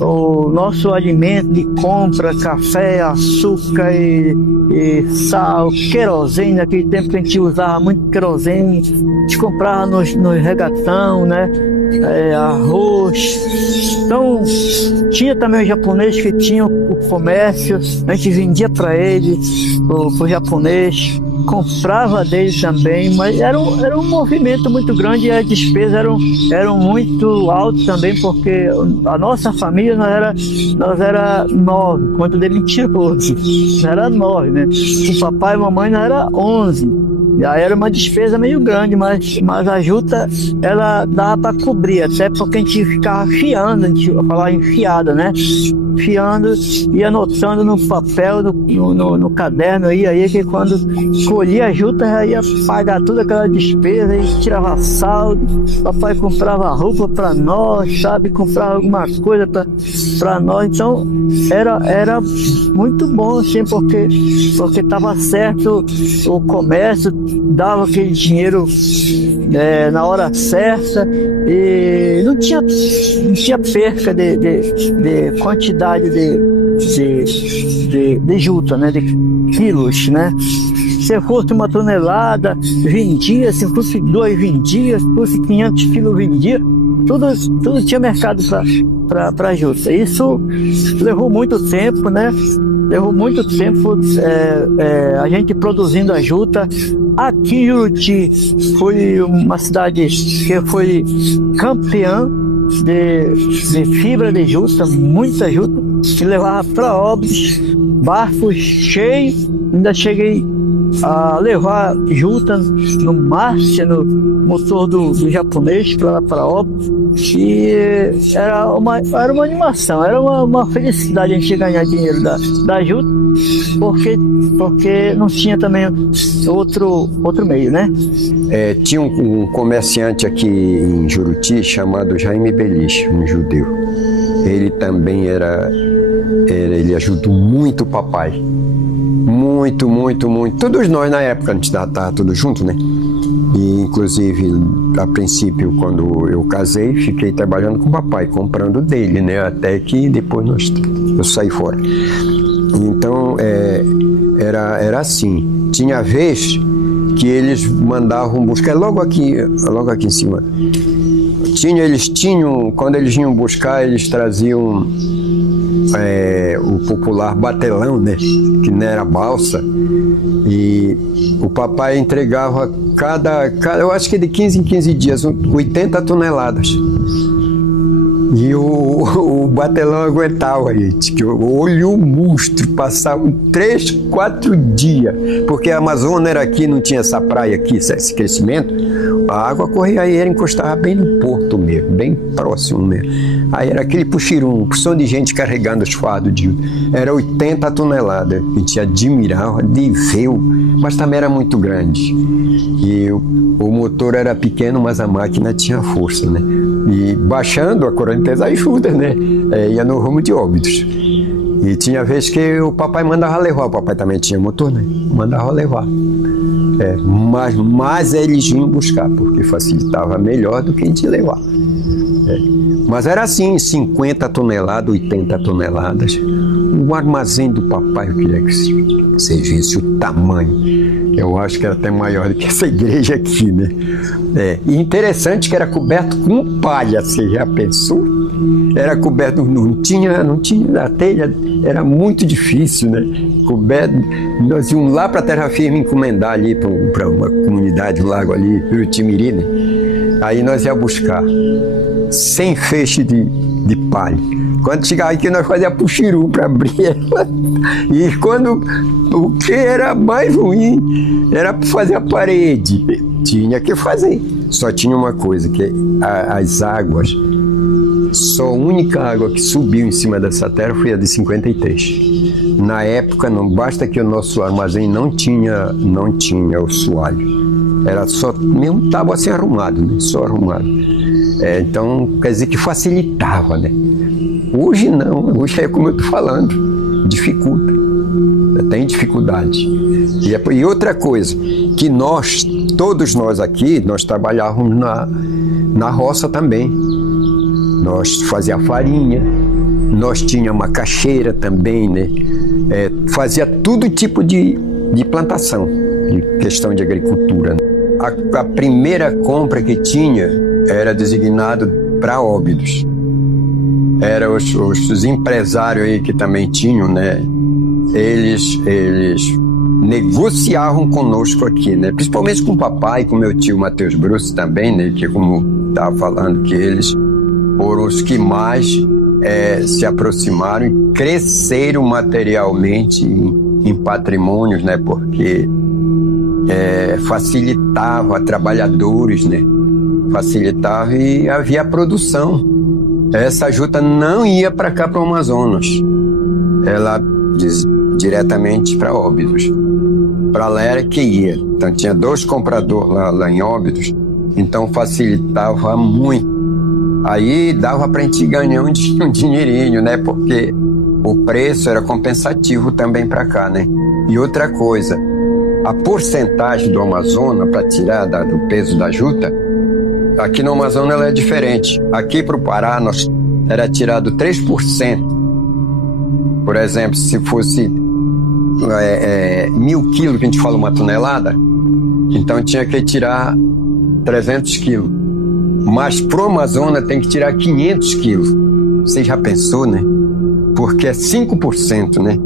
O nosso alimento de compra, café, açúcar e sal, querosene, naquele tempo que a gente usava muito querosene, a gente comprava no regatão, né? Arroz. Então tinha também os japoneses que tinham o comércio, a gente vendia para eles, o japonês, comprava dele também, mas era um movimento muito grande e as despesas eram muito altas também, porque a nossa família nós era 9, quanto de mentiroso, era 9, né? O papai e a mamãe nós era 11. E aí era uma despesa meio grande, mas a juta, ela dava para cobrir, até porque a gente ficava fiando, a gente falava enfiada, né? Fiando e anotando no papel, no caderno aí que quando colhia a juta já ia pagar toda aquela despesa e tirava saldo. Papai comprava roupa para nós, sabe? Comprava alguma coisa para nós. Então era muito bom, assim, porque estava certo o comércio, dava aquele dinheiro na hora certa e não tinha perca de quantidade de juta, né, de quilos, né? Se fosse uma tonelada, vendia, se fosse 2, vendia, se fosse 500 quilos, vendia. Tudo tinha mercado para juta. Isso levou muito tempo, né? levou muito tempo a gente produzindo a juta. Aqui em Juruti foi uma cidade que foi campeã de fibra de juta, muita juta, que levava para Óbidos, barcos cheios. Ainda cheguei a levar juta no mastro, no motor do japonês para Óbidos. E era uma animação, era uma felicidade a gente ganhar dinheiro da juta, porque não tinha também outro meio, né? Tinha um comerciante aqui em Juruti chamado Jaime Beliche, um judeu. Ele também ele ajudou muito o papai. Muito. Todos nós na época, a gente estava tudo junto, né? E inclusive, a princípio, quando eu casei, fiquei trabalhando com o papai, comprando dele, né? Até que depois eu saí fora. Então, era assim. Tinha vez que eles mandavam buscar, logo aqui em cima. Quando eles vinham buscar, eles traziam o popular batelão, né? Que não era balsa. E o papai entregava eu acho que de 15 em 15 dias, 80 toneladas. E o batelão aguentava, gente, que olho monstro, passavam 3, 4 dias, porque a Amazônia era aqui, não tinha essa praia aqui, esse crescimento, a água corria aí, encostava bem no porto mesmo, bem próximo mesmo. Aí era aquele puxirum, porção de gente carregando os fardos era 80 toneladas, a gente admirava de ver, mas também era muito grande. E o motor era pequeno, mas a máquina tinha força, né? E baixando a correnteza ajuda, né? Ia no rumo de Óbidos. E tinha vez que o papai mandava levar, o papai também tinha motor, né? Mandava levar. Mas eles vinham buscar, porque facilitava melhor do que a gente levar. Mas era assim, 50 toneladas, 80 toneladas. O armazém do papai, eu queria que você visse o tamanho. Eu acho que era até maior do que essa igreja aqui, né? E interessante que era coberto com palha, você já pensou? Era coberto, não tinha a telha, era muito difícil, né? Coberto, nós íamos lá para a Terra Firme encomendar ali para uma comunidade, um lago ali, Jurutimiri, né? Aí nós ia buscar 100 feixes de palha. Quando chegava aqui, nós fazíamos puxirum para abrir ela. E o que era mais ruim era fazer a parede. Tinha que fazer. Só tinha uma coisa, que as águas, só a única água que subiu em cima dessa terra foi a de 53. Na época, não basta que o nosso armazém não tinha o soalho. Era só mesmo tábua assim arrumado, né? Só arrumado. Então, quer dizer que facilitava, né? Hoje não, hoje é como eu estou falando, dificulta, tem dificuldade. E outra coisa, que todos nós aqui, nós trabalhávamos na roça também. Nós fazíamos farinha, nós tínhamos macaxeira também, né? Fazia todo tipo de plantação, de questão de agricultura. A primeira compra que tinha era designado para Óbidos. Eram os empresários aí que também tinham, né? Eles negociavam conosco aqui, né? Principalmente com o papai, com meu tio Matheus Bruce também, né? Que, como estava falando, que eles foram os que mais se aproximaram e cresceram materialmente em patrimônios, né? Porque facilitava a trabalhadores, né? Facilitava e havia produção. Essa juta não ia para cá, para o Amazonas. Ela diretamente para Óbidos. Para lá era que ia. Então tinha 2 compradores lá em Óbidos, então facilitava muito. Aí dava para a gente ganhar um dinheirinho, né? Porque o preço era compensativo também para cá, né? E outra coisa, a porcentagem do Amazonas para tirar do peso da juta, aqui no Amazonas ela é diferente. Aqui para o Pará era tirado 3%. Por exemplo, se fosse 1.000 quilos, que a gente fala uma tonelada, então tinha que tirar 300 quilos. Mas para o Amazonas tem que tirar 500 quilos. Você já pensou, né? Porque é 5%, né?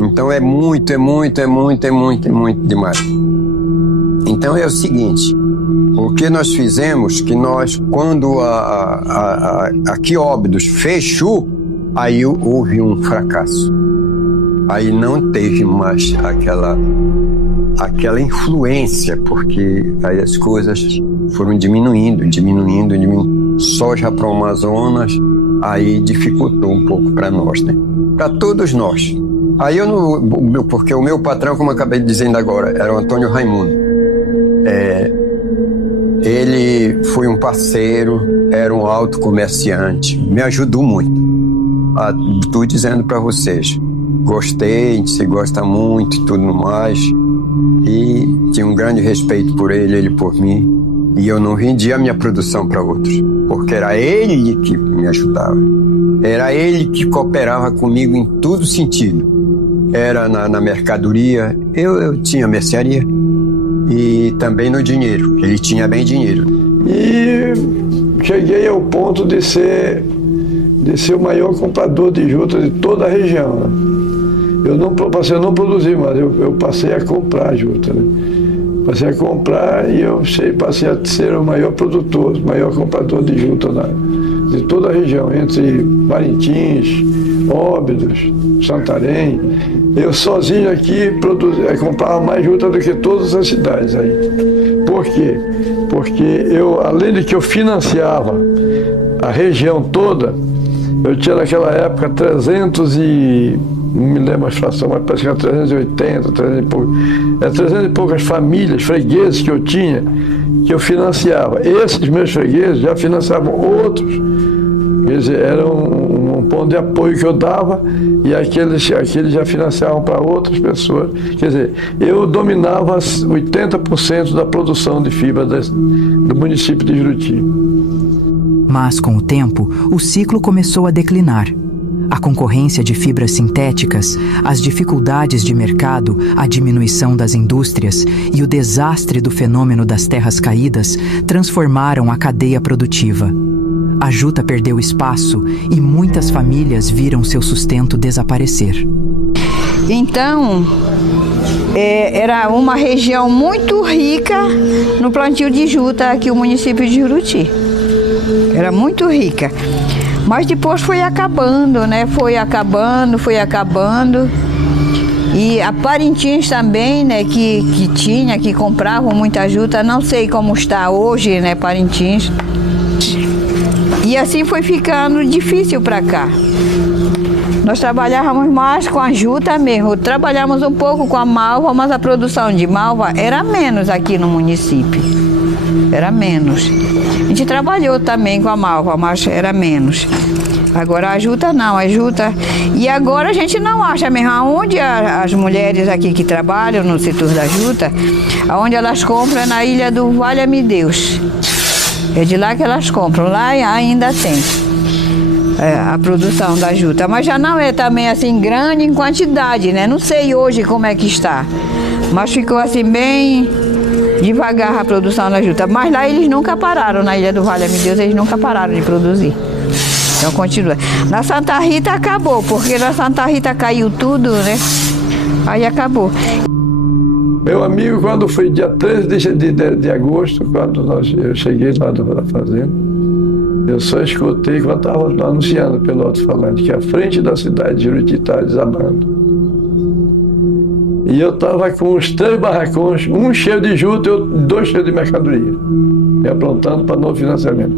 Então é muito demais. Então é o seguinte, o que nós fizemos, que nós, quando aqui Óbidos fechou, aí houve um fracasso. Aí não teve mais aquela influência, porque aí as coisas foram diminuindo. Soja para o Amazonas, aí dificultou um pouco para nós, né? Para todos nós. Aí eu não... Porque o meu patrão, como eu acabei dizendo agora, era o Antônio Raimundo. Ele foi um parceiro, era um alto comerciante, me ajudou muito. Estou dizendo para vocês, gostei, a gente se gosta muito e tudo mais, e tinha um grande respeito por ele por mim, e eu não vendia a minha produção para outros, porque era ele que me ajudava, era ele que cooperava comigo em todo sentido. Era na mercadoria, eu tinha mercearia, e também no dinheiro, ele tinha bem dinheiro. E cheguei ao ponto de ser o maior comprador de juta de toda a região, né? Eu não produzi, mas eu passei a comprar juta, né? Passei a comprar e passei a ser o maior produtor, o maior comprador de juta de toda a região, entre Parintins, Óbidos, Santarém. Eu sozinho aqui comprava mais juta do que todas as cidades aí. Por quê? Porque além de que eu financiava a região toda, eu tinha naquela época 300 e... não me lembro a fração, mas parece que era 380, 300 e poucas famílias, fregueses que eu tinha, que eu financiava. Esses meus fregueses já financiavam outros. Quer dizer, era um ponto de apoio que eu dava e aqueles já financiavam para outras pessoas. Quer dizer, eu dominava 80% da produção de fibra do município de Juruti. Mas, com o tempo, o ciclo começou a declinar. A concorrência de fibras sintéticas, as dificuldades de mercado, a diminuição das indústrias e o desastre do fenômeno das terras caídas transformaram a cadeia produtiva. A juta perdeu espaço e muitas famílias viram seu sustento desaparecer. Então, era uma região muito rica no plantio de juta aqui, o município de Juruti. Era muito rica. Mas depois foi acabando, né? Foi acabando. E a Parintins também, né? Que compravam muita juta. Não sei como está hoje, né? Parintins. E assim foi ficando difícil para cá. Nós trabalhávamos mais com a juta mesmo. Trabalhamos um pouco com a malva, mas a produção de malva era menos aqui no município. Era menos. A gente trabalhou também com a malva, mas era menos. Agora a juta não, a juta... E agora a gente não acha mesmo. Aonde as mulheres aqui que trabalham no setor da juta, aonde elas compram é na ilha do Valha-me Deus. É de lá que elas compram, lá ainda tem a produção da juta. Mas já não é também assim grande em quantidade, né? Não sei hoje como é que está, mas ficou assim bem devagar a produção da juta. Mas lá eles nunca pararam, na ilha do Valha-me Deus, eles nunca pararam de produzir. Então continua. Na Santa Rita acabou, porque na Santa Rita caiu tudo, né? Aí acabou. Meu amigo, quando foi dia 13 de agosto, quando eu cheguei lá da fazenda, eu só escutei quando estava anunciando pelo alto-falante que a frente da cidade de Juruti estava desabando. E eu estava com os 3 barracões, um cheio de juta e 2 cheios de mercadoria, e aprontando para novo financiamento.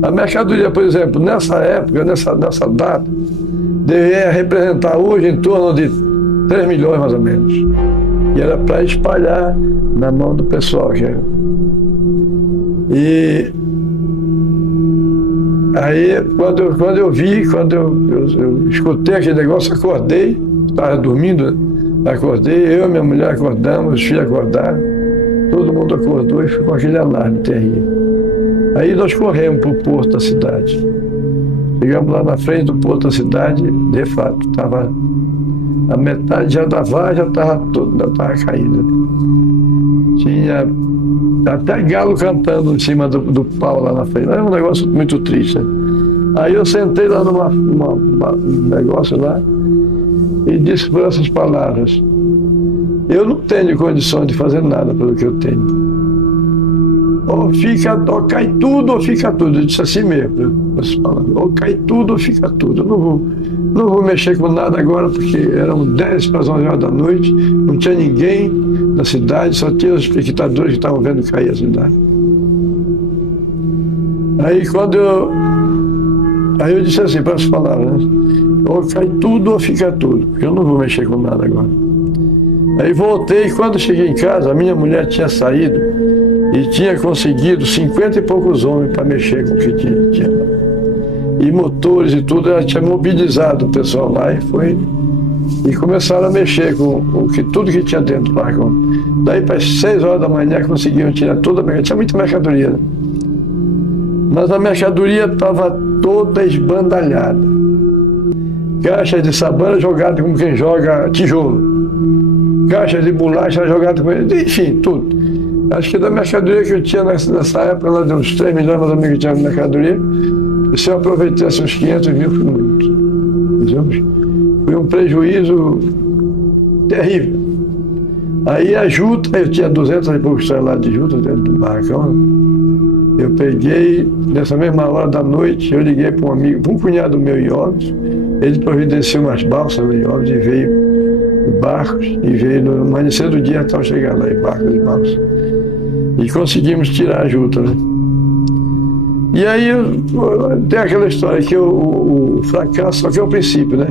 A mercadoria, por exemplo, nessa época, nessa data, deveria representar hoje em torno de 3 milhões mais ou menos. E era para espalhar na mão do pessoal. E aí, quando eu escutei aquele negócio, acordei, estava dormindo, acordei, eu e minha mulher acordamos, os filhos acordaram, todo mundo acordou e ficou aquele alarme terrível. Aí nós corremos para o porto da cidade. Chegamos lá na frente do porto da cidade, de fato, estava... A metade já estava caída. Tinha até galo cantando em cima do pau lá na frente. Era um negócio muito triste. Né? Aí eu sentei lá num negócio lá e disse por essas palavras: eu não tenho condição de fazer nada pelo que eu tenho. Ou cai tudo ou fica tudo. Eu disse assim mesmo, essas palavras: ou cai tudo ou fica tudo. Eu não vou mexer com nada agora, porque eram 10 para as 11 horas da noite, não tinha ninguém na cidade, só tinha os espectadores que estavam vendo cair a cidade. Aí eu disse assim, para as palavras, né? Ou cai tudo ou fica tudo, porque eu não vou mexer com nada agora. Aí voltei, e quando cheguei em casa, a minha mulher tinha saído e tinha conseguido 50 e poucos homens para mexer com o que tinha lá. E motores e tudo, ela tinha mobilizado o pessoal lá e começaram a mexer com tudo que tinha dentro lá. Daí para as 6 horas da manhã conseguiam tirar toda a mercadoria. Tinha muita mercadoria, né? Mas a mercadoria estava toda esbandalhada. Caixas de sabão jogadas como quem joga tijolo. Caixas de bolacha jogadas com... Enfim, tudo. Acho que da mercadoria que eu tinha nessa época, lá de uns 3 milhões mais ou menos que tinha de mercadoria, e se eu aproveitasse uns 500 mil, foi muito. Foi um prejuízo terrível. Aí a juta, eu tinha 200 e poucos toneladas de juta dentro do barracão. Eu peguei, nessa mesma hora da noite, eu liguei para um amigo, para um cunhado meu em Óbidos, ele providenciou umas balsas em Óbidos e veio em barcos, e veio no amanhecer do dia até eu chegar lá, em barcos e balsas. E conseguimos tirar a juta, né? E aí tem aquela história que o fracasso só que é o princípio, né?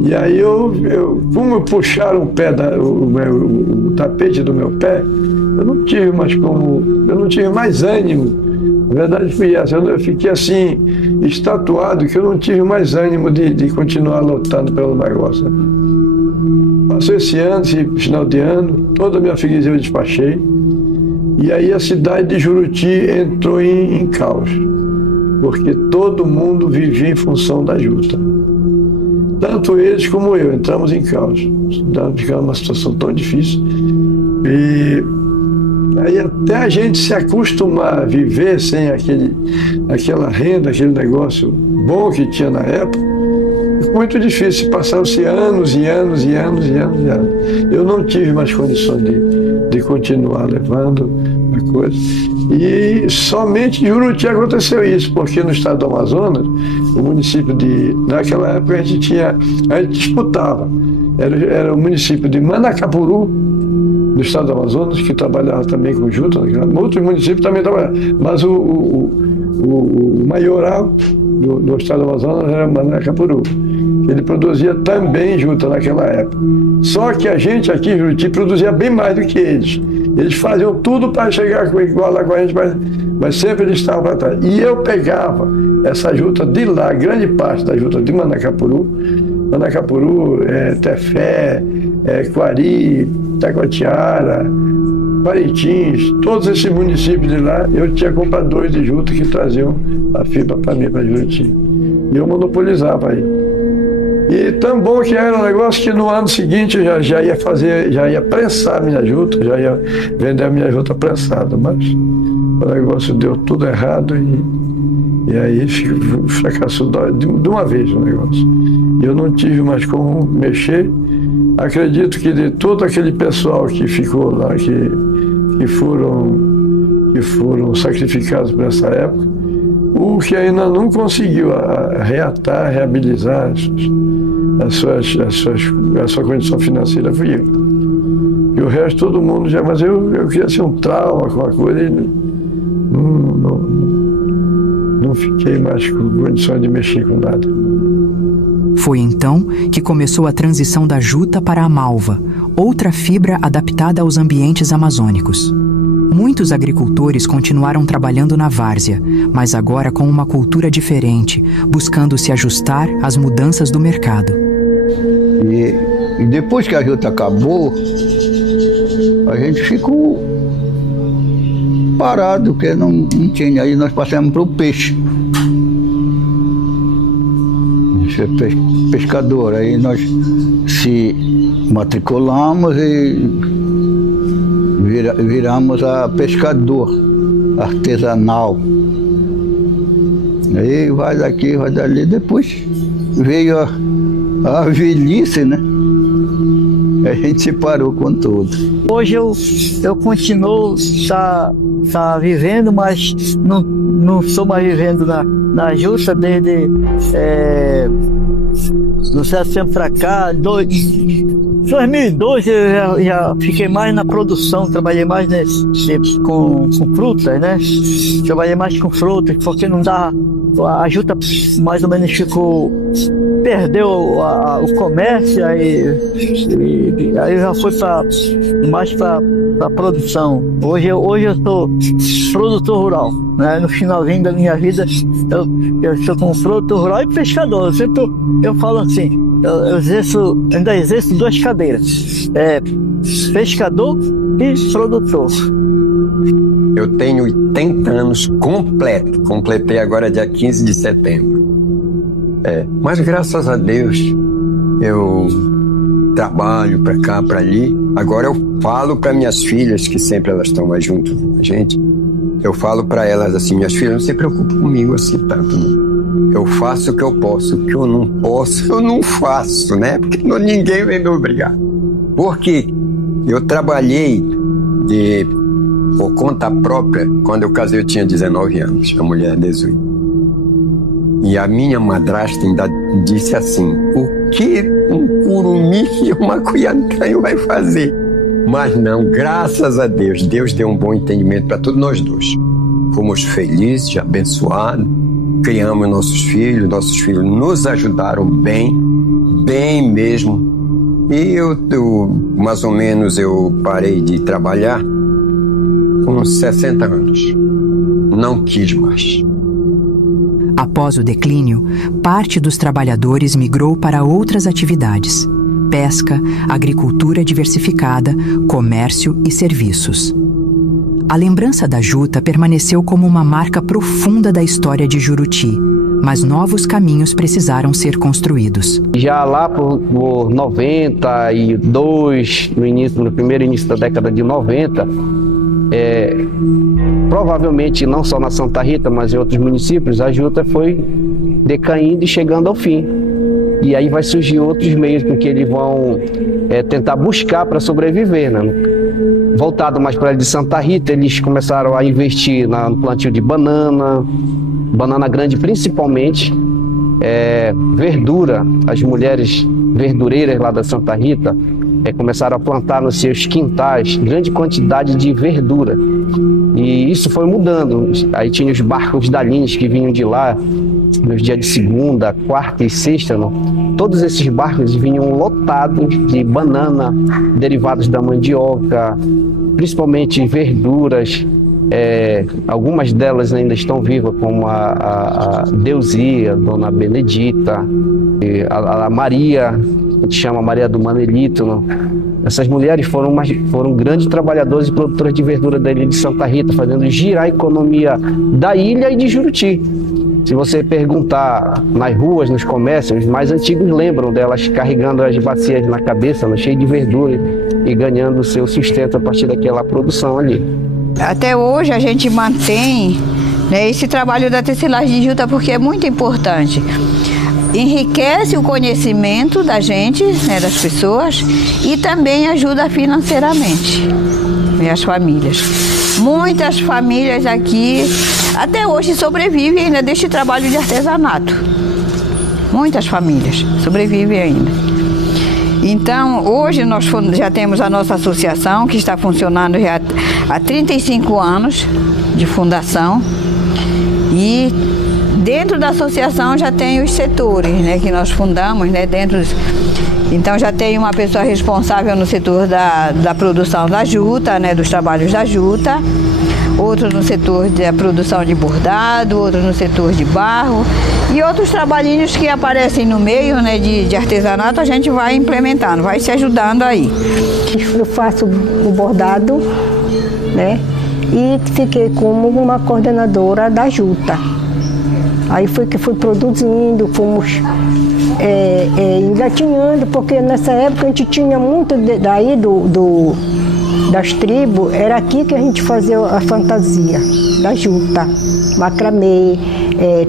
E aí como puxaram o tapete do meu pé, eu não tive mais ânimo. Na verdade foi essa, eu fiquei assim, estatuado, que eu não tive mais ânimo de continuar lutando pelo negócio. Passou esse ano, esse final de ano, toda a minha freguesia eu despachei, e aí a cidade de Juruti entrou em caos, porque todo mundo vivia em função da juta. Tanto eles como eu entramos em caos. Ficava uma situação tão difícil. E aí até a gente se acostumar a viver sem aquela renda, aquele negócio bom que tinha na época, foi muito difícil. Passaram-se anos e anos e anos e anos e anos. Eu não tive mais condições de continuar levando a coisa. E somente em Juruti aconteceu isso, porque no estado do Amazonas, o município naquela época a gente disputava. Era o município de Manacapuru, no estado do Amazonas, que trabalhava também com juta. Outros municípios também trabalhavam, mas o maioral do estado do Amazonas era Manacapuru. Ele produzia também juta naquela época. Só que a gente aqui em Juruti produzia bem mais do que eles. Eles faziam tudo para chegar igual lá com a gente, mas sempre eles estavam para trás. E eu pegava essa juta de lá, grande parte da juta de Manacapuru, Tefé, Quari, Taquatiara, Parintins, todos esses municípios de lá, eu tinha compradores de juta que traziam a fibra para mim, para Juruti. E eu monopolizava aí. E tão bom que era um negócio que no ano seguinte eu já ia prensar a minha juta, já ia vender a minha juta prensada, mas o negócio deu tudo errado e aí fracassou de uma vez o negócio. E eu não tive mais como mexer. Acredito que de todo aquele pessoal que ficou lá, que foram sacrificados por essa época, o que ainda não conseguiu reabilitar a sua condição financeira fui eu. E o resto todo mundo já, mas eu queria ser um trauma com a coisa e não fiquei mais com condições de mexer com nada. Foi então que começou a transição da juta para a malva, outra fibra adaptada aos ambientes amazônicos. Muitos agricultores continuaram trabalhando na várzea, mas agora com uma cultura diferente, buscando se ajustar às mudanças do mercado. E depois que a juta acabou, a gente ficou parado, porque não tinha. Aí nós passamos para o peixe. Pescador. Aí nós se matriculamos e viramos a pescador artesanal. Aí vai daqui, vai dali. Depois veio a velhice, né? A gente se parou com tudo. Hoje eu continuo vivendo, mas não estou mais vivendo na juta desde não sei se tempo para cá, 2012 eu já fiquei mais na produção, trabalhei mais com frutas, né? Trabalhei mais com frutas, porque não dá, a juta mais ou menos perdeu o comércio, aí eu já fui mais para produção. Hoje eu sou produtor rural, né? No finalzinho da minha vida eu sou como produtor rural e pescador. Eu falo assim, eu ainda exerço duas cadeiras, pescador e produtor. Eu tenho 80 anos completei agora dia 15 de setembro. Mas graças a Deus eu trabalho para cá, para ali. Agora eu falo para minhas filhas, que sempre elas estão mais junto com a gente, eu falo para elas assim: minhas filhas, não se preocupem comigo assim tanto, não. Eu faço o que eu posso, o que eu não posso, eu não faço, né? Porque ninguém vem me obrigar. Porque eu trabalhei por conta própria. Quando eu casei eu tinha 19 anos, a mulher 18. E a minha madrasta ainda disse assim: o que um curumim e uma cuiancanho vai fazer? Mas não, graças a Deus, Deus deu um bom entendimento para todos nós dois. Fomos felizes, abençoados, criamos nossos filhos nos ajudaram bem mesmo. E eu mais ou menos, eu parei de trabalhar com 60 anos. Não quis mais. Após o declínio, parte dos trabalhadores migrou para outras atividades: pesca, agricultura diversificada, comércio e serviços. A lembrança da juta permaneceu como uma marca profunda da história de Juruti, mas novos caminhos precisaram ser construídos. Já lá por 92, no primeiro início da década de 90, provavelmente não só na Santa Rita, mas em outros municípios, a juta foi decaindo e chegando ao fim. E aí vai surgir outros meios com que eles vão tentar buscar para sobreviver, né? Voltado mais para a de Santa Rita, eles começaram a investir no plantio de banana grande principalmente, verdura. As mulheres verdureiras lá da Santa Rita começaram a plantar nos seus quintais grande quantidade de verdura. E isso foi mudando. Aí tinha os barcos da Lins que vinham de lá nos dias de segunda, quarta e sexta. Todos esses barcos vinham lotados de banana, derivados da mandioca, principalmente verduras. Algumas delas ainda estão vivas, como a Deusia, a Dona Benedita, a Maria, a gente chama Maria do Manelito. Essas mulheres foram grandes trabalhadoras e produtoras de verdura da ilha de Santa Rita, fazendo girar a economia da ilha e de Juruti. Se você perguntar nas ruas, nos comércios, os mais antigos lembram delas carregando as bacias na cabeça, cheias de verdura, e ganhando o seu sustento a partir daquela produção ali. Até hoje a gente mantém, né, esse trabalho da tecelagem de juta, porque é muito importante. Enriquece o conhecimento da gente, né, das pessoas, e também ajuda financeiramente, né, as famílias. Muitas famílias aqui até hoje sobrevivem ainda deste trabalho de artesanato. Muitas famílias sobrevivem ainda. Então, hoje nós já temos a nossa associação, que está funcionando já há 35 anos de fundação. E dentro da associação já tem os setores, né, que nós fundamos, né, então já tem uma pessoa responsável no setor da produção da juta, né, dos trabalhos da juta, outro no setor da produção de bordado, outro no setor de barro e outros trabalhinhos que aparecem no meio, né, de artesanato, a gente vai implementando, vai se ajudando aí. Eu faço o bordado, né, e fiquei como uma coordenadora da juta. Aí foi que fui produzindo, fomos engatinhando, porque nessa época a gente tinha muito daí do das tribos, era aqui que a gente fazia a fantasia da juta, macramê,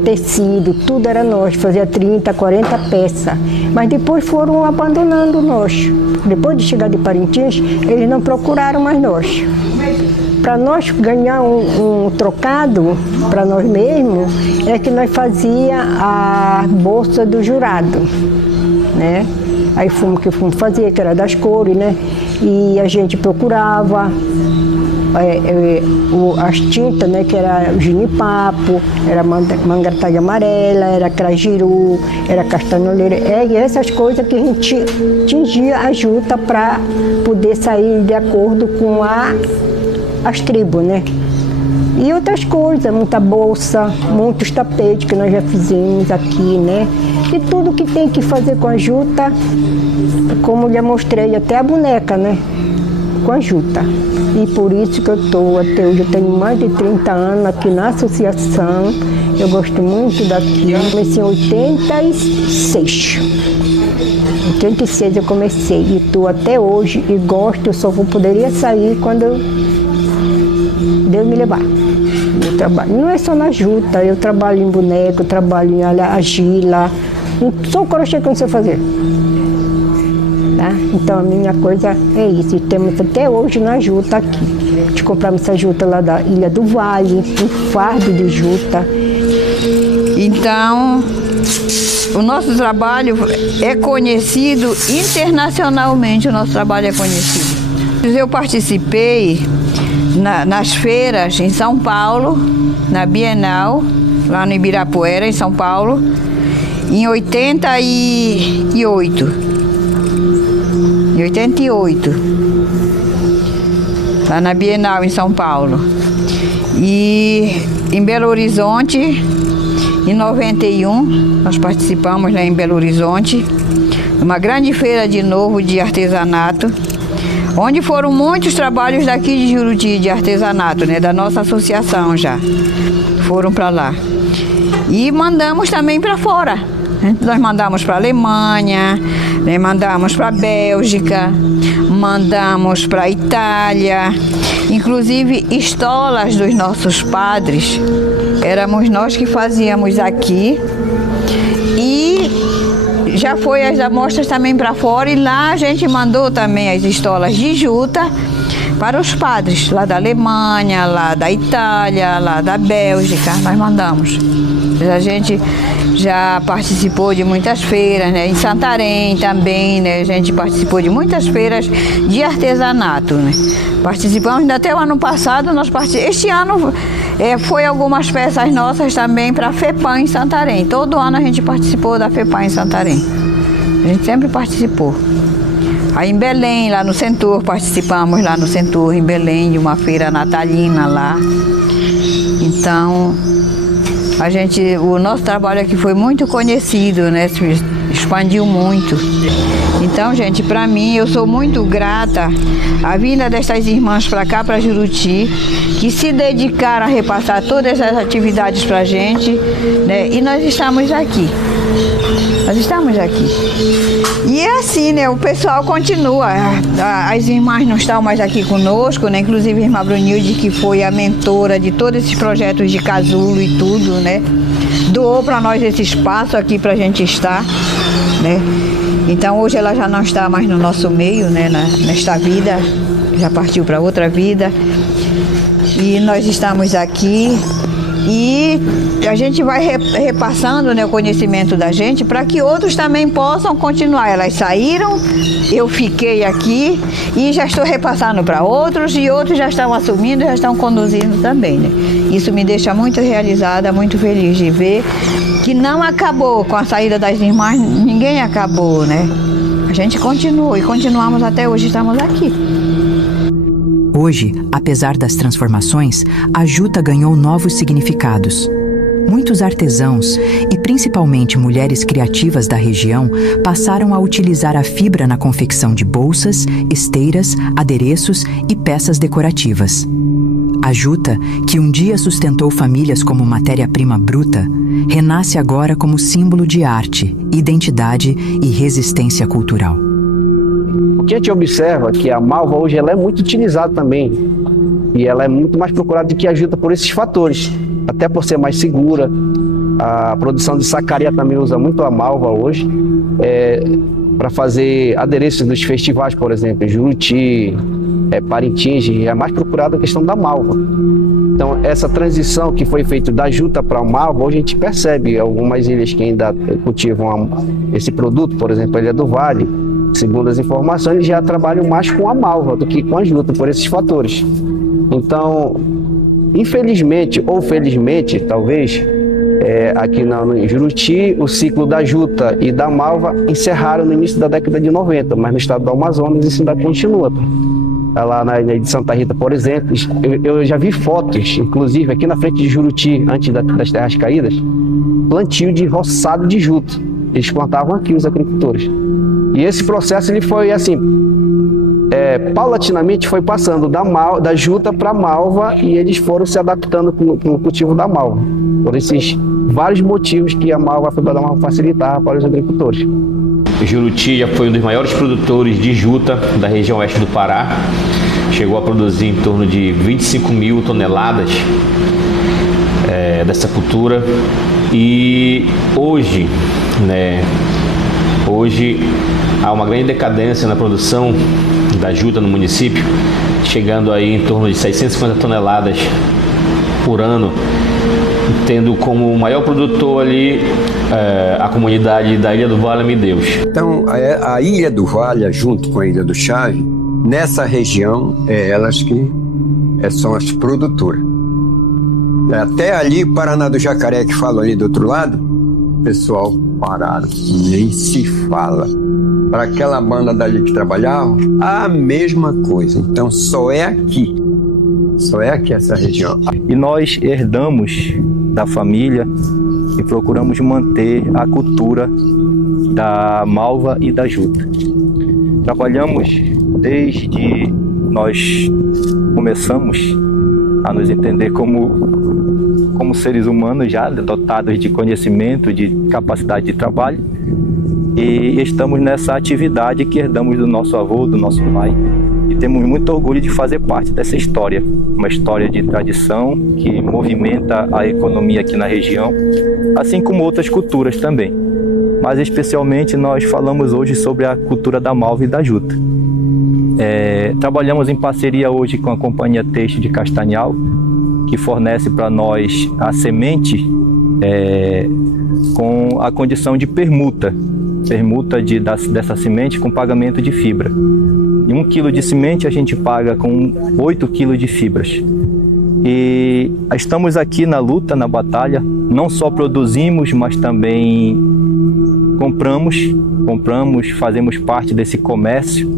tecido, tudo era nós, fazia 30, 40 peças. Mas depois foram abandonando nós. Depois de chegar de Parintins, eles não procuraram mais nós. Para nós ganhar um trocado para nós mesmos, é que nós fazia a bolsa do jurado, né? Aí fomos fazer, que era das cores, né? E a gente procurava as tintas, né? Que era o ginipapo, era mangarataia amarela, era crajiru, era castanholeira. E essas coisas que a gente tingia a juta para poder sair de acordo com as tribos, né? E outras coisas, muita bolsa, muitos tapetes que nós já fizemos aqui, né? E tudo que tem que fazer com a juta, como já mostrei, até a boneca, né? Com a juta. E por isso que eu estou até hoje, eu tenho mais de 30 anos aqui na associação. Eu gosto muito daqui. Eu comecei em 86. Em 86 eu comecei e estou até hoje e gosto, eu só poderia sair quando Deus me levar. Eu trabalho, não é só na juta, eu trabalho em boneco, eu trabalho em argila, só o crochê que eu não sei fazer. Tá? Então a minha coisa é isso, e temos até hoje na juta aqui. A gente compramos essa juta lá da Ilha do Vale, um fardo de juta. Então, o nosso trabalho é conhecido internacionalmente, o nosso trabalho é conhecido. Eu participei nas feiras em São Paulo, na Bienal, lá no Ibirapuera, em São Paulo, em 88. Em 88. Lá na Bienal, em São Paulo. E em Belo Horizonte, em 91, nós participamos lá em Belo Horizonte, uma grande feira de novo de artesanato, onde foram muitos trabalhos daqui de Juruti, de artesanato, né, da nossa associação já, foram para lá. E mandamos também para fora, né? Nós mandamos para a Alemanha, né, mandamos para a Bélgica, mandamos para a Itália, inclusive estolas dos nossos padres, éramos nós que fazíamos aqui. E já foi as amostras também para fora e lá a gente mandou também as estolas de juta para os padres, lá da Alemanha, lá da Itália, lá da Bélgica, nós mandamos. A gente já participou de muitas feiras, né? Em Santarém também, né? A gente participou de muitas feiras de artesanato, né? Participamos até o ano passado, este ano foi algumas peças nossas também para a FEPAM em Santarém. Todo ano a gente participou da FEPAM em Santarém. A gente sempre participou. Aí em Belém, lá no Centur, participamos lá no Centur, em Belém, de uma feira natalina lá. Então, o nosso trabalho aqui foi muito conhecido, né? Expandiu muito. Então, gente, para mim, eu sou muito grata à vinda dessas irmãs para cá, para Juruti, que se dedicaram a repassar todas essas atividades para a gente, né? E nós estamos aqui. Nós estamos aqui. E é assim, né? O pessoal continua. As irmãs não estão mais aqui conosco, né? Inclusive a irmã Brunilde, que foi a mentora de todos esses projetos de casulo e tudo, né? Doou para nós esse espaço aqui para a gente estar, né? Então hoje ela já não está mais no nosso meio, né? Nesta vida, já partiu para outra vida. E nós estamos aqui e a gente vai repassando, né, o conhecimento da gente para que outros também possam continuar. Elas saíram, eu fiquei aqui e já estou repassando para outros e outros já estão assumindo, já estão conduzindo também, né? Isso me deixa muito realizada, muito feliz de ver que não acabou com a saída das irmãs, ninguém acabou, né? A gente continuou e continuamos até hoje, estamos aqui. Hoje, apesar das transformações, a juta ganhou novos significados. Muitos artesãos, e principalmente mulheres criativas da região, passaram a utilizar a fibra na confecção de bolsas, esteiras, adereços e peças decorativas. A juta, que um dia sustentou famílias como matéria-prima bruta, renasce agora como símbolo de arte, identidade e resistência cultural. O que a gente observa é que a malva hoje ela é muito utilizada também, e ela é muito mais procurada do que a juta por esses fatores, até por ser mais segura. A produção de sacaria também usa muito a malva hoje, para fazer adereços dos festivais, por exemplo, Juruti, Parintins, é mais procurada a questão da malva. Então, essa transição que foi feita da juta para a malva, hoje a gente percebe algumas ilhas que ainda cultivam esse produto, por exemplo, a Ilha do Vale, segundo as informações, eles já trabalham mais com a malva do que com a juta, por esses fatores. Então, infelizmente, ou felizmente, talvez, aqui no Juruti, o ciclo da juta e da malva encerraram no início da década de 90, mas no estado do Amazonas isso ainda continua. Lá na ilha de Santa Rita, por exemplo, eu já vi fotos, inclusive aqui na frente de Juruti, antes das terras caídas, plantio de roçado de juta. Eles plantavam aqui, os agricultores. E esse processo ele foi assim, paulatinamente foi passando da juta para a malva, e eles foram se adaptando com o cultivo da malva, por esses vários motivos que a malva foi para dar uma facilitar para os agricultores. Juruti já foi um dos maiores produtores de juta da região oeste do Pará. Chegou a produzir em torno de 25 mil toneladas dessa cultura. E hoje, há uma grande decadência na produção da juta no município, chegando aí em torno de 650 toneladas por ano, tendo como maior produtor ali a comunidade da Ilha do Vale, meu Deus. Então, a Ilha do Vale, junto com a Ilha do Chave, nessa região, elas que são as produtoras. Até ali, Paraná do Jacaré, que fala ali do outro lado, o pessoal pararam, nem se fala. Para aquela banda dali que trabalhava, a mesma coisa. Então, só é aqui essa região. E nós herdamos da família e procuramos manter a cultura da malva e da juta. Trabalhamos desde nós começamos a nos entender como seres humanos já dotados de conhecimento, de capacidade de trabalho, e estamos nessa atividade que herdamos do nosso avô, do nosso pai. E temos muito orgulho de fazer parte dessa história, uma história de tradição que movimenta a economia aqui na região, assim como outras culturas também. Mas especialmente nós falamos hoje sobre a cultura da malva e da juta. Trabalhamos em parceria hoje com a Companhia Têxtil de Castanhal, que fornece para nós a semente com a condição de permuta dessa semente com pagamento de fibra. Em 1 quilo de semente a gente paga com 8 quilos de fibras. E estamos aqui na luta, na batalha, não só produzimos, mas também compramos, fazemos parte desse comércio,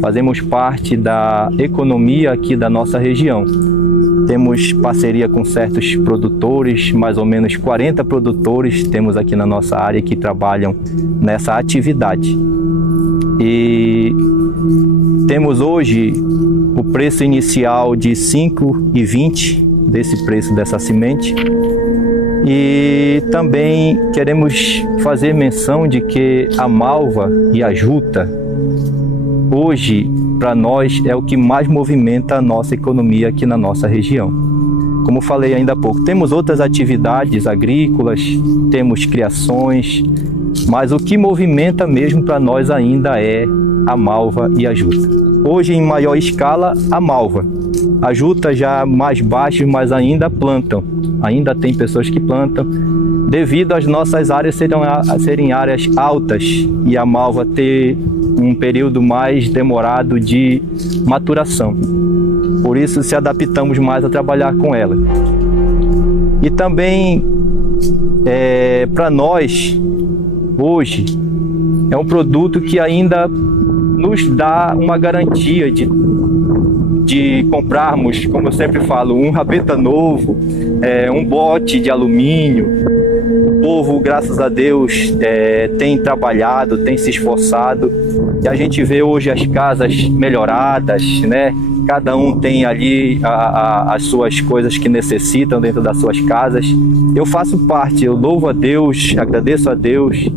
fazemos parte da economia aqui da nossa região. Temos parceria com certos produtores, mais ou menos 40 produtores temos aqui na nossa área que trabalham nessa atividade. E temos hoje o preço inicial de R$ 5,20 desse preço dessa semente. E também queremos fazer menção de que a malva e a juta, hoje, para nós, é o que mais movimenta a nossa economia aqui na nossa região. Como falei ainda há pouco, temos outras atividades agrícolas, temos criações, mas o que movimenta mesmo para nós ainda é a malva e a juta. Hoje, em maior escala, a malva. A juta já mais baixo, mas ainda plantam. Ainda tem pessoas que plantam, devido às nossas áreas serem áreas altas e a malva ter um período mais demorado de maturação. Por isso, se adaptamos mais a trabalhar com ela. E também, para nós, hoje, é um produto que ainda nos dá uma garantia de comprarmos, como eu sempre falo, um rabeta novo, um bote de alumínio. O povo, graças a Deus, tem trabalhado, tem se esforçado, e a gente vê hoje as casas melhoradas, né? Cada um tem ali as suas coisas que necessitam dentro das suas casas. Eu faço parte, eu louvo a Deus, agradeço a Deus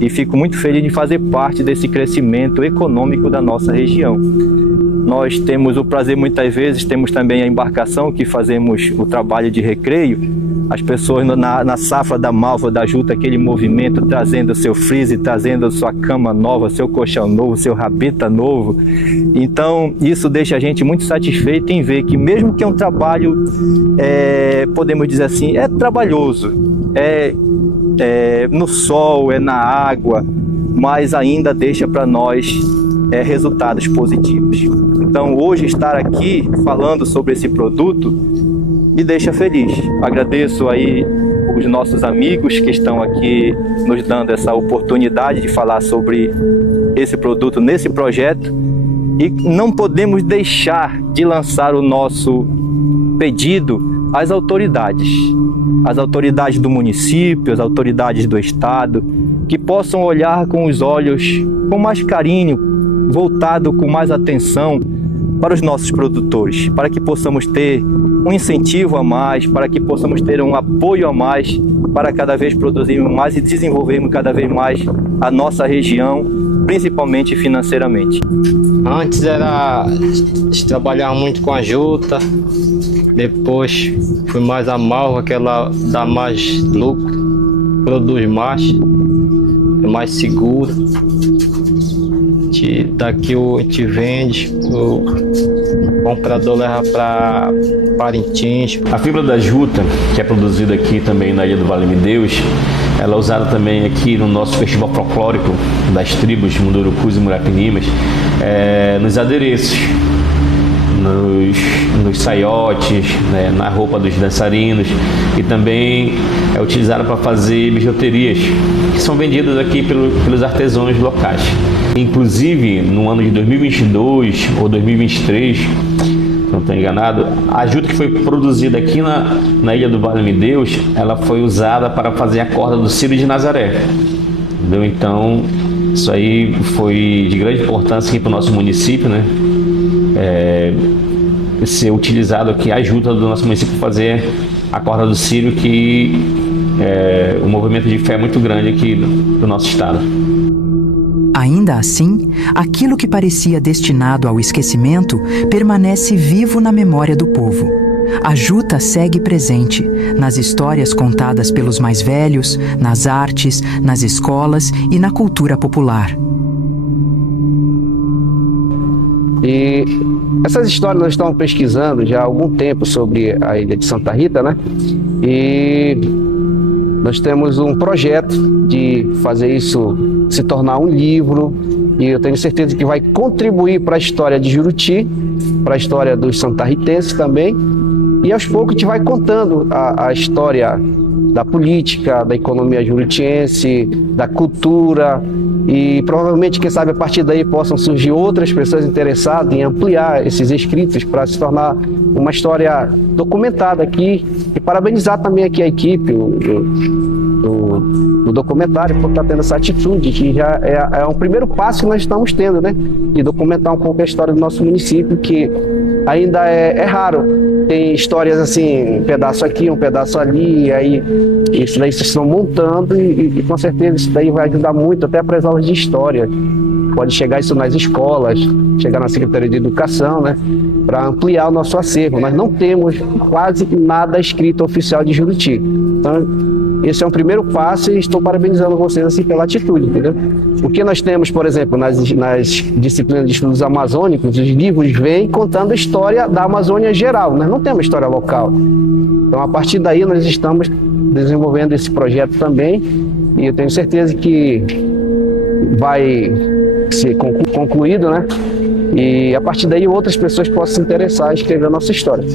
e fico muito feliz de fazer parte desse crescimento econômico da nossa região. Nós temos o prazer, muitas vezes, temos também a embarcação que fazemos o trabalho de recreio. As pessoas na safra da malva, da juta, aquele movimento, trazendo seu freezer, trazendo sua cama nova, seu colchão novo, seu rabeta novo. Então, isso deixa a gente muito satisfeito em ver que mesmo que é um trabalho, podemos dizer assim, é trabalhoso, no sol, é na água, mas ainda deixa para nós resultados positivos. Então, hoje estar aqui falando sobre esse produto me deixa feliz. Agradeço aí os nossos amigos que estão aqui nos dando essa oportunidade de falar sobre esse produto nesse projeto, e não podemos deixar de lançar o nosso pedido às autoridades do município, às autoridades do estado, que possam olhar com os olhos com mais carinho, voltado com mais atenção para os nossos produtores, para que possamos ter um incentivo a mais, para que possamos ter um apoio a mais, para cada vez produzirmos mais e desenvolvermos cada vez mais a nossa região, principalmente financeiramente. Antes trabalhava muito com a juta, depois fui mais a malva, que ela dá mais lucro, produz mais, é mais segura. Daqui a gente vende, o comprador leva para Parintins. A fibra da juta, que é produzida aqui também na Ilha do Vale de Deus, ela é usada também aqui no nosso festival folclórico das tribos Mundurucus e Muirapinimas, nos adereços, nos saiotes, né, na roupa dos dançarinos, e também é utilizada para fazer bijuterias que são vendidas aqui pelos artesãos locais. Inclusive, no ano de 2022 ou 2023, se não estou enganado, a juta que foi produzida aqui na Ilha do Vale de Deus, ela foi usada para fazer a corda do Círio de Nazaré. Entendeu? Então, isso aí foi de grande importância aqui para o nosso município, né? Ser utilizado aqui a juta do nosso município para fazer a corda do Círio, que é um movimento de fé muito grande aqui do nosso estado. Ainda assim, aquilo que parecia destinado ao esquecimento permanece vivo na memória do povo. A juta segue presente nas histórias contadas pelos mais velhos, nas artes, nas escolas e na cultura popular. E essas histórias nós estamos pesquisando já há algum tempo sobre a ilha de Santa Rita, né? E nós temos um projeto de fazer isso se tornar um livro, e eu tenho certeza que vai contribuir para a história de Juruti, para a história dos santarritenses também, e aos poucos a gente vai contando a história da política, da economia jurutiense, da cultura, e provavelmente, quem sabe, a partir daí possam surgir outras pessoas interessadas em ampliar esses escritos para se tornar uma história documentada aqui, e parabenizar também aqui a equipe do documentário por estar tendo essa atitude, que já é um primeiro passo que nós estamos tendo, né? De documentar um pouco a história do nosso município, que ainda é raro. Tem histórias assim, um pedaço aqui, um pedaço ali, e aí isso daí vocês estão montando, e com certeza isso daí vai ajudar muito até para as aulas de história. Pode chegar isso nas escolas, chegar na Secretaria de Educação, né? Para ampliar o nosso acervo. Nós não temos quase nada escrito oficial de Juruti. Então, esse é um primeiro passo, e estou parabenizando vocês assim pela atitude, entendeu? O que nós temos, por exemplo, nas disciplinas de estudos amazônicos, os livros vêm contando a história da Amazônia geral, nós não temos história local. Então, a partir daí, nós estamos desenvolvendo esse projeto também, e eu tenho certeza que vai ser concluído, né? E a partir daí outras pessoas possam se interessar em escrever a nossa história.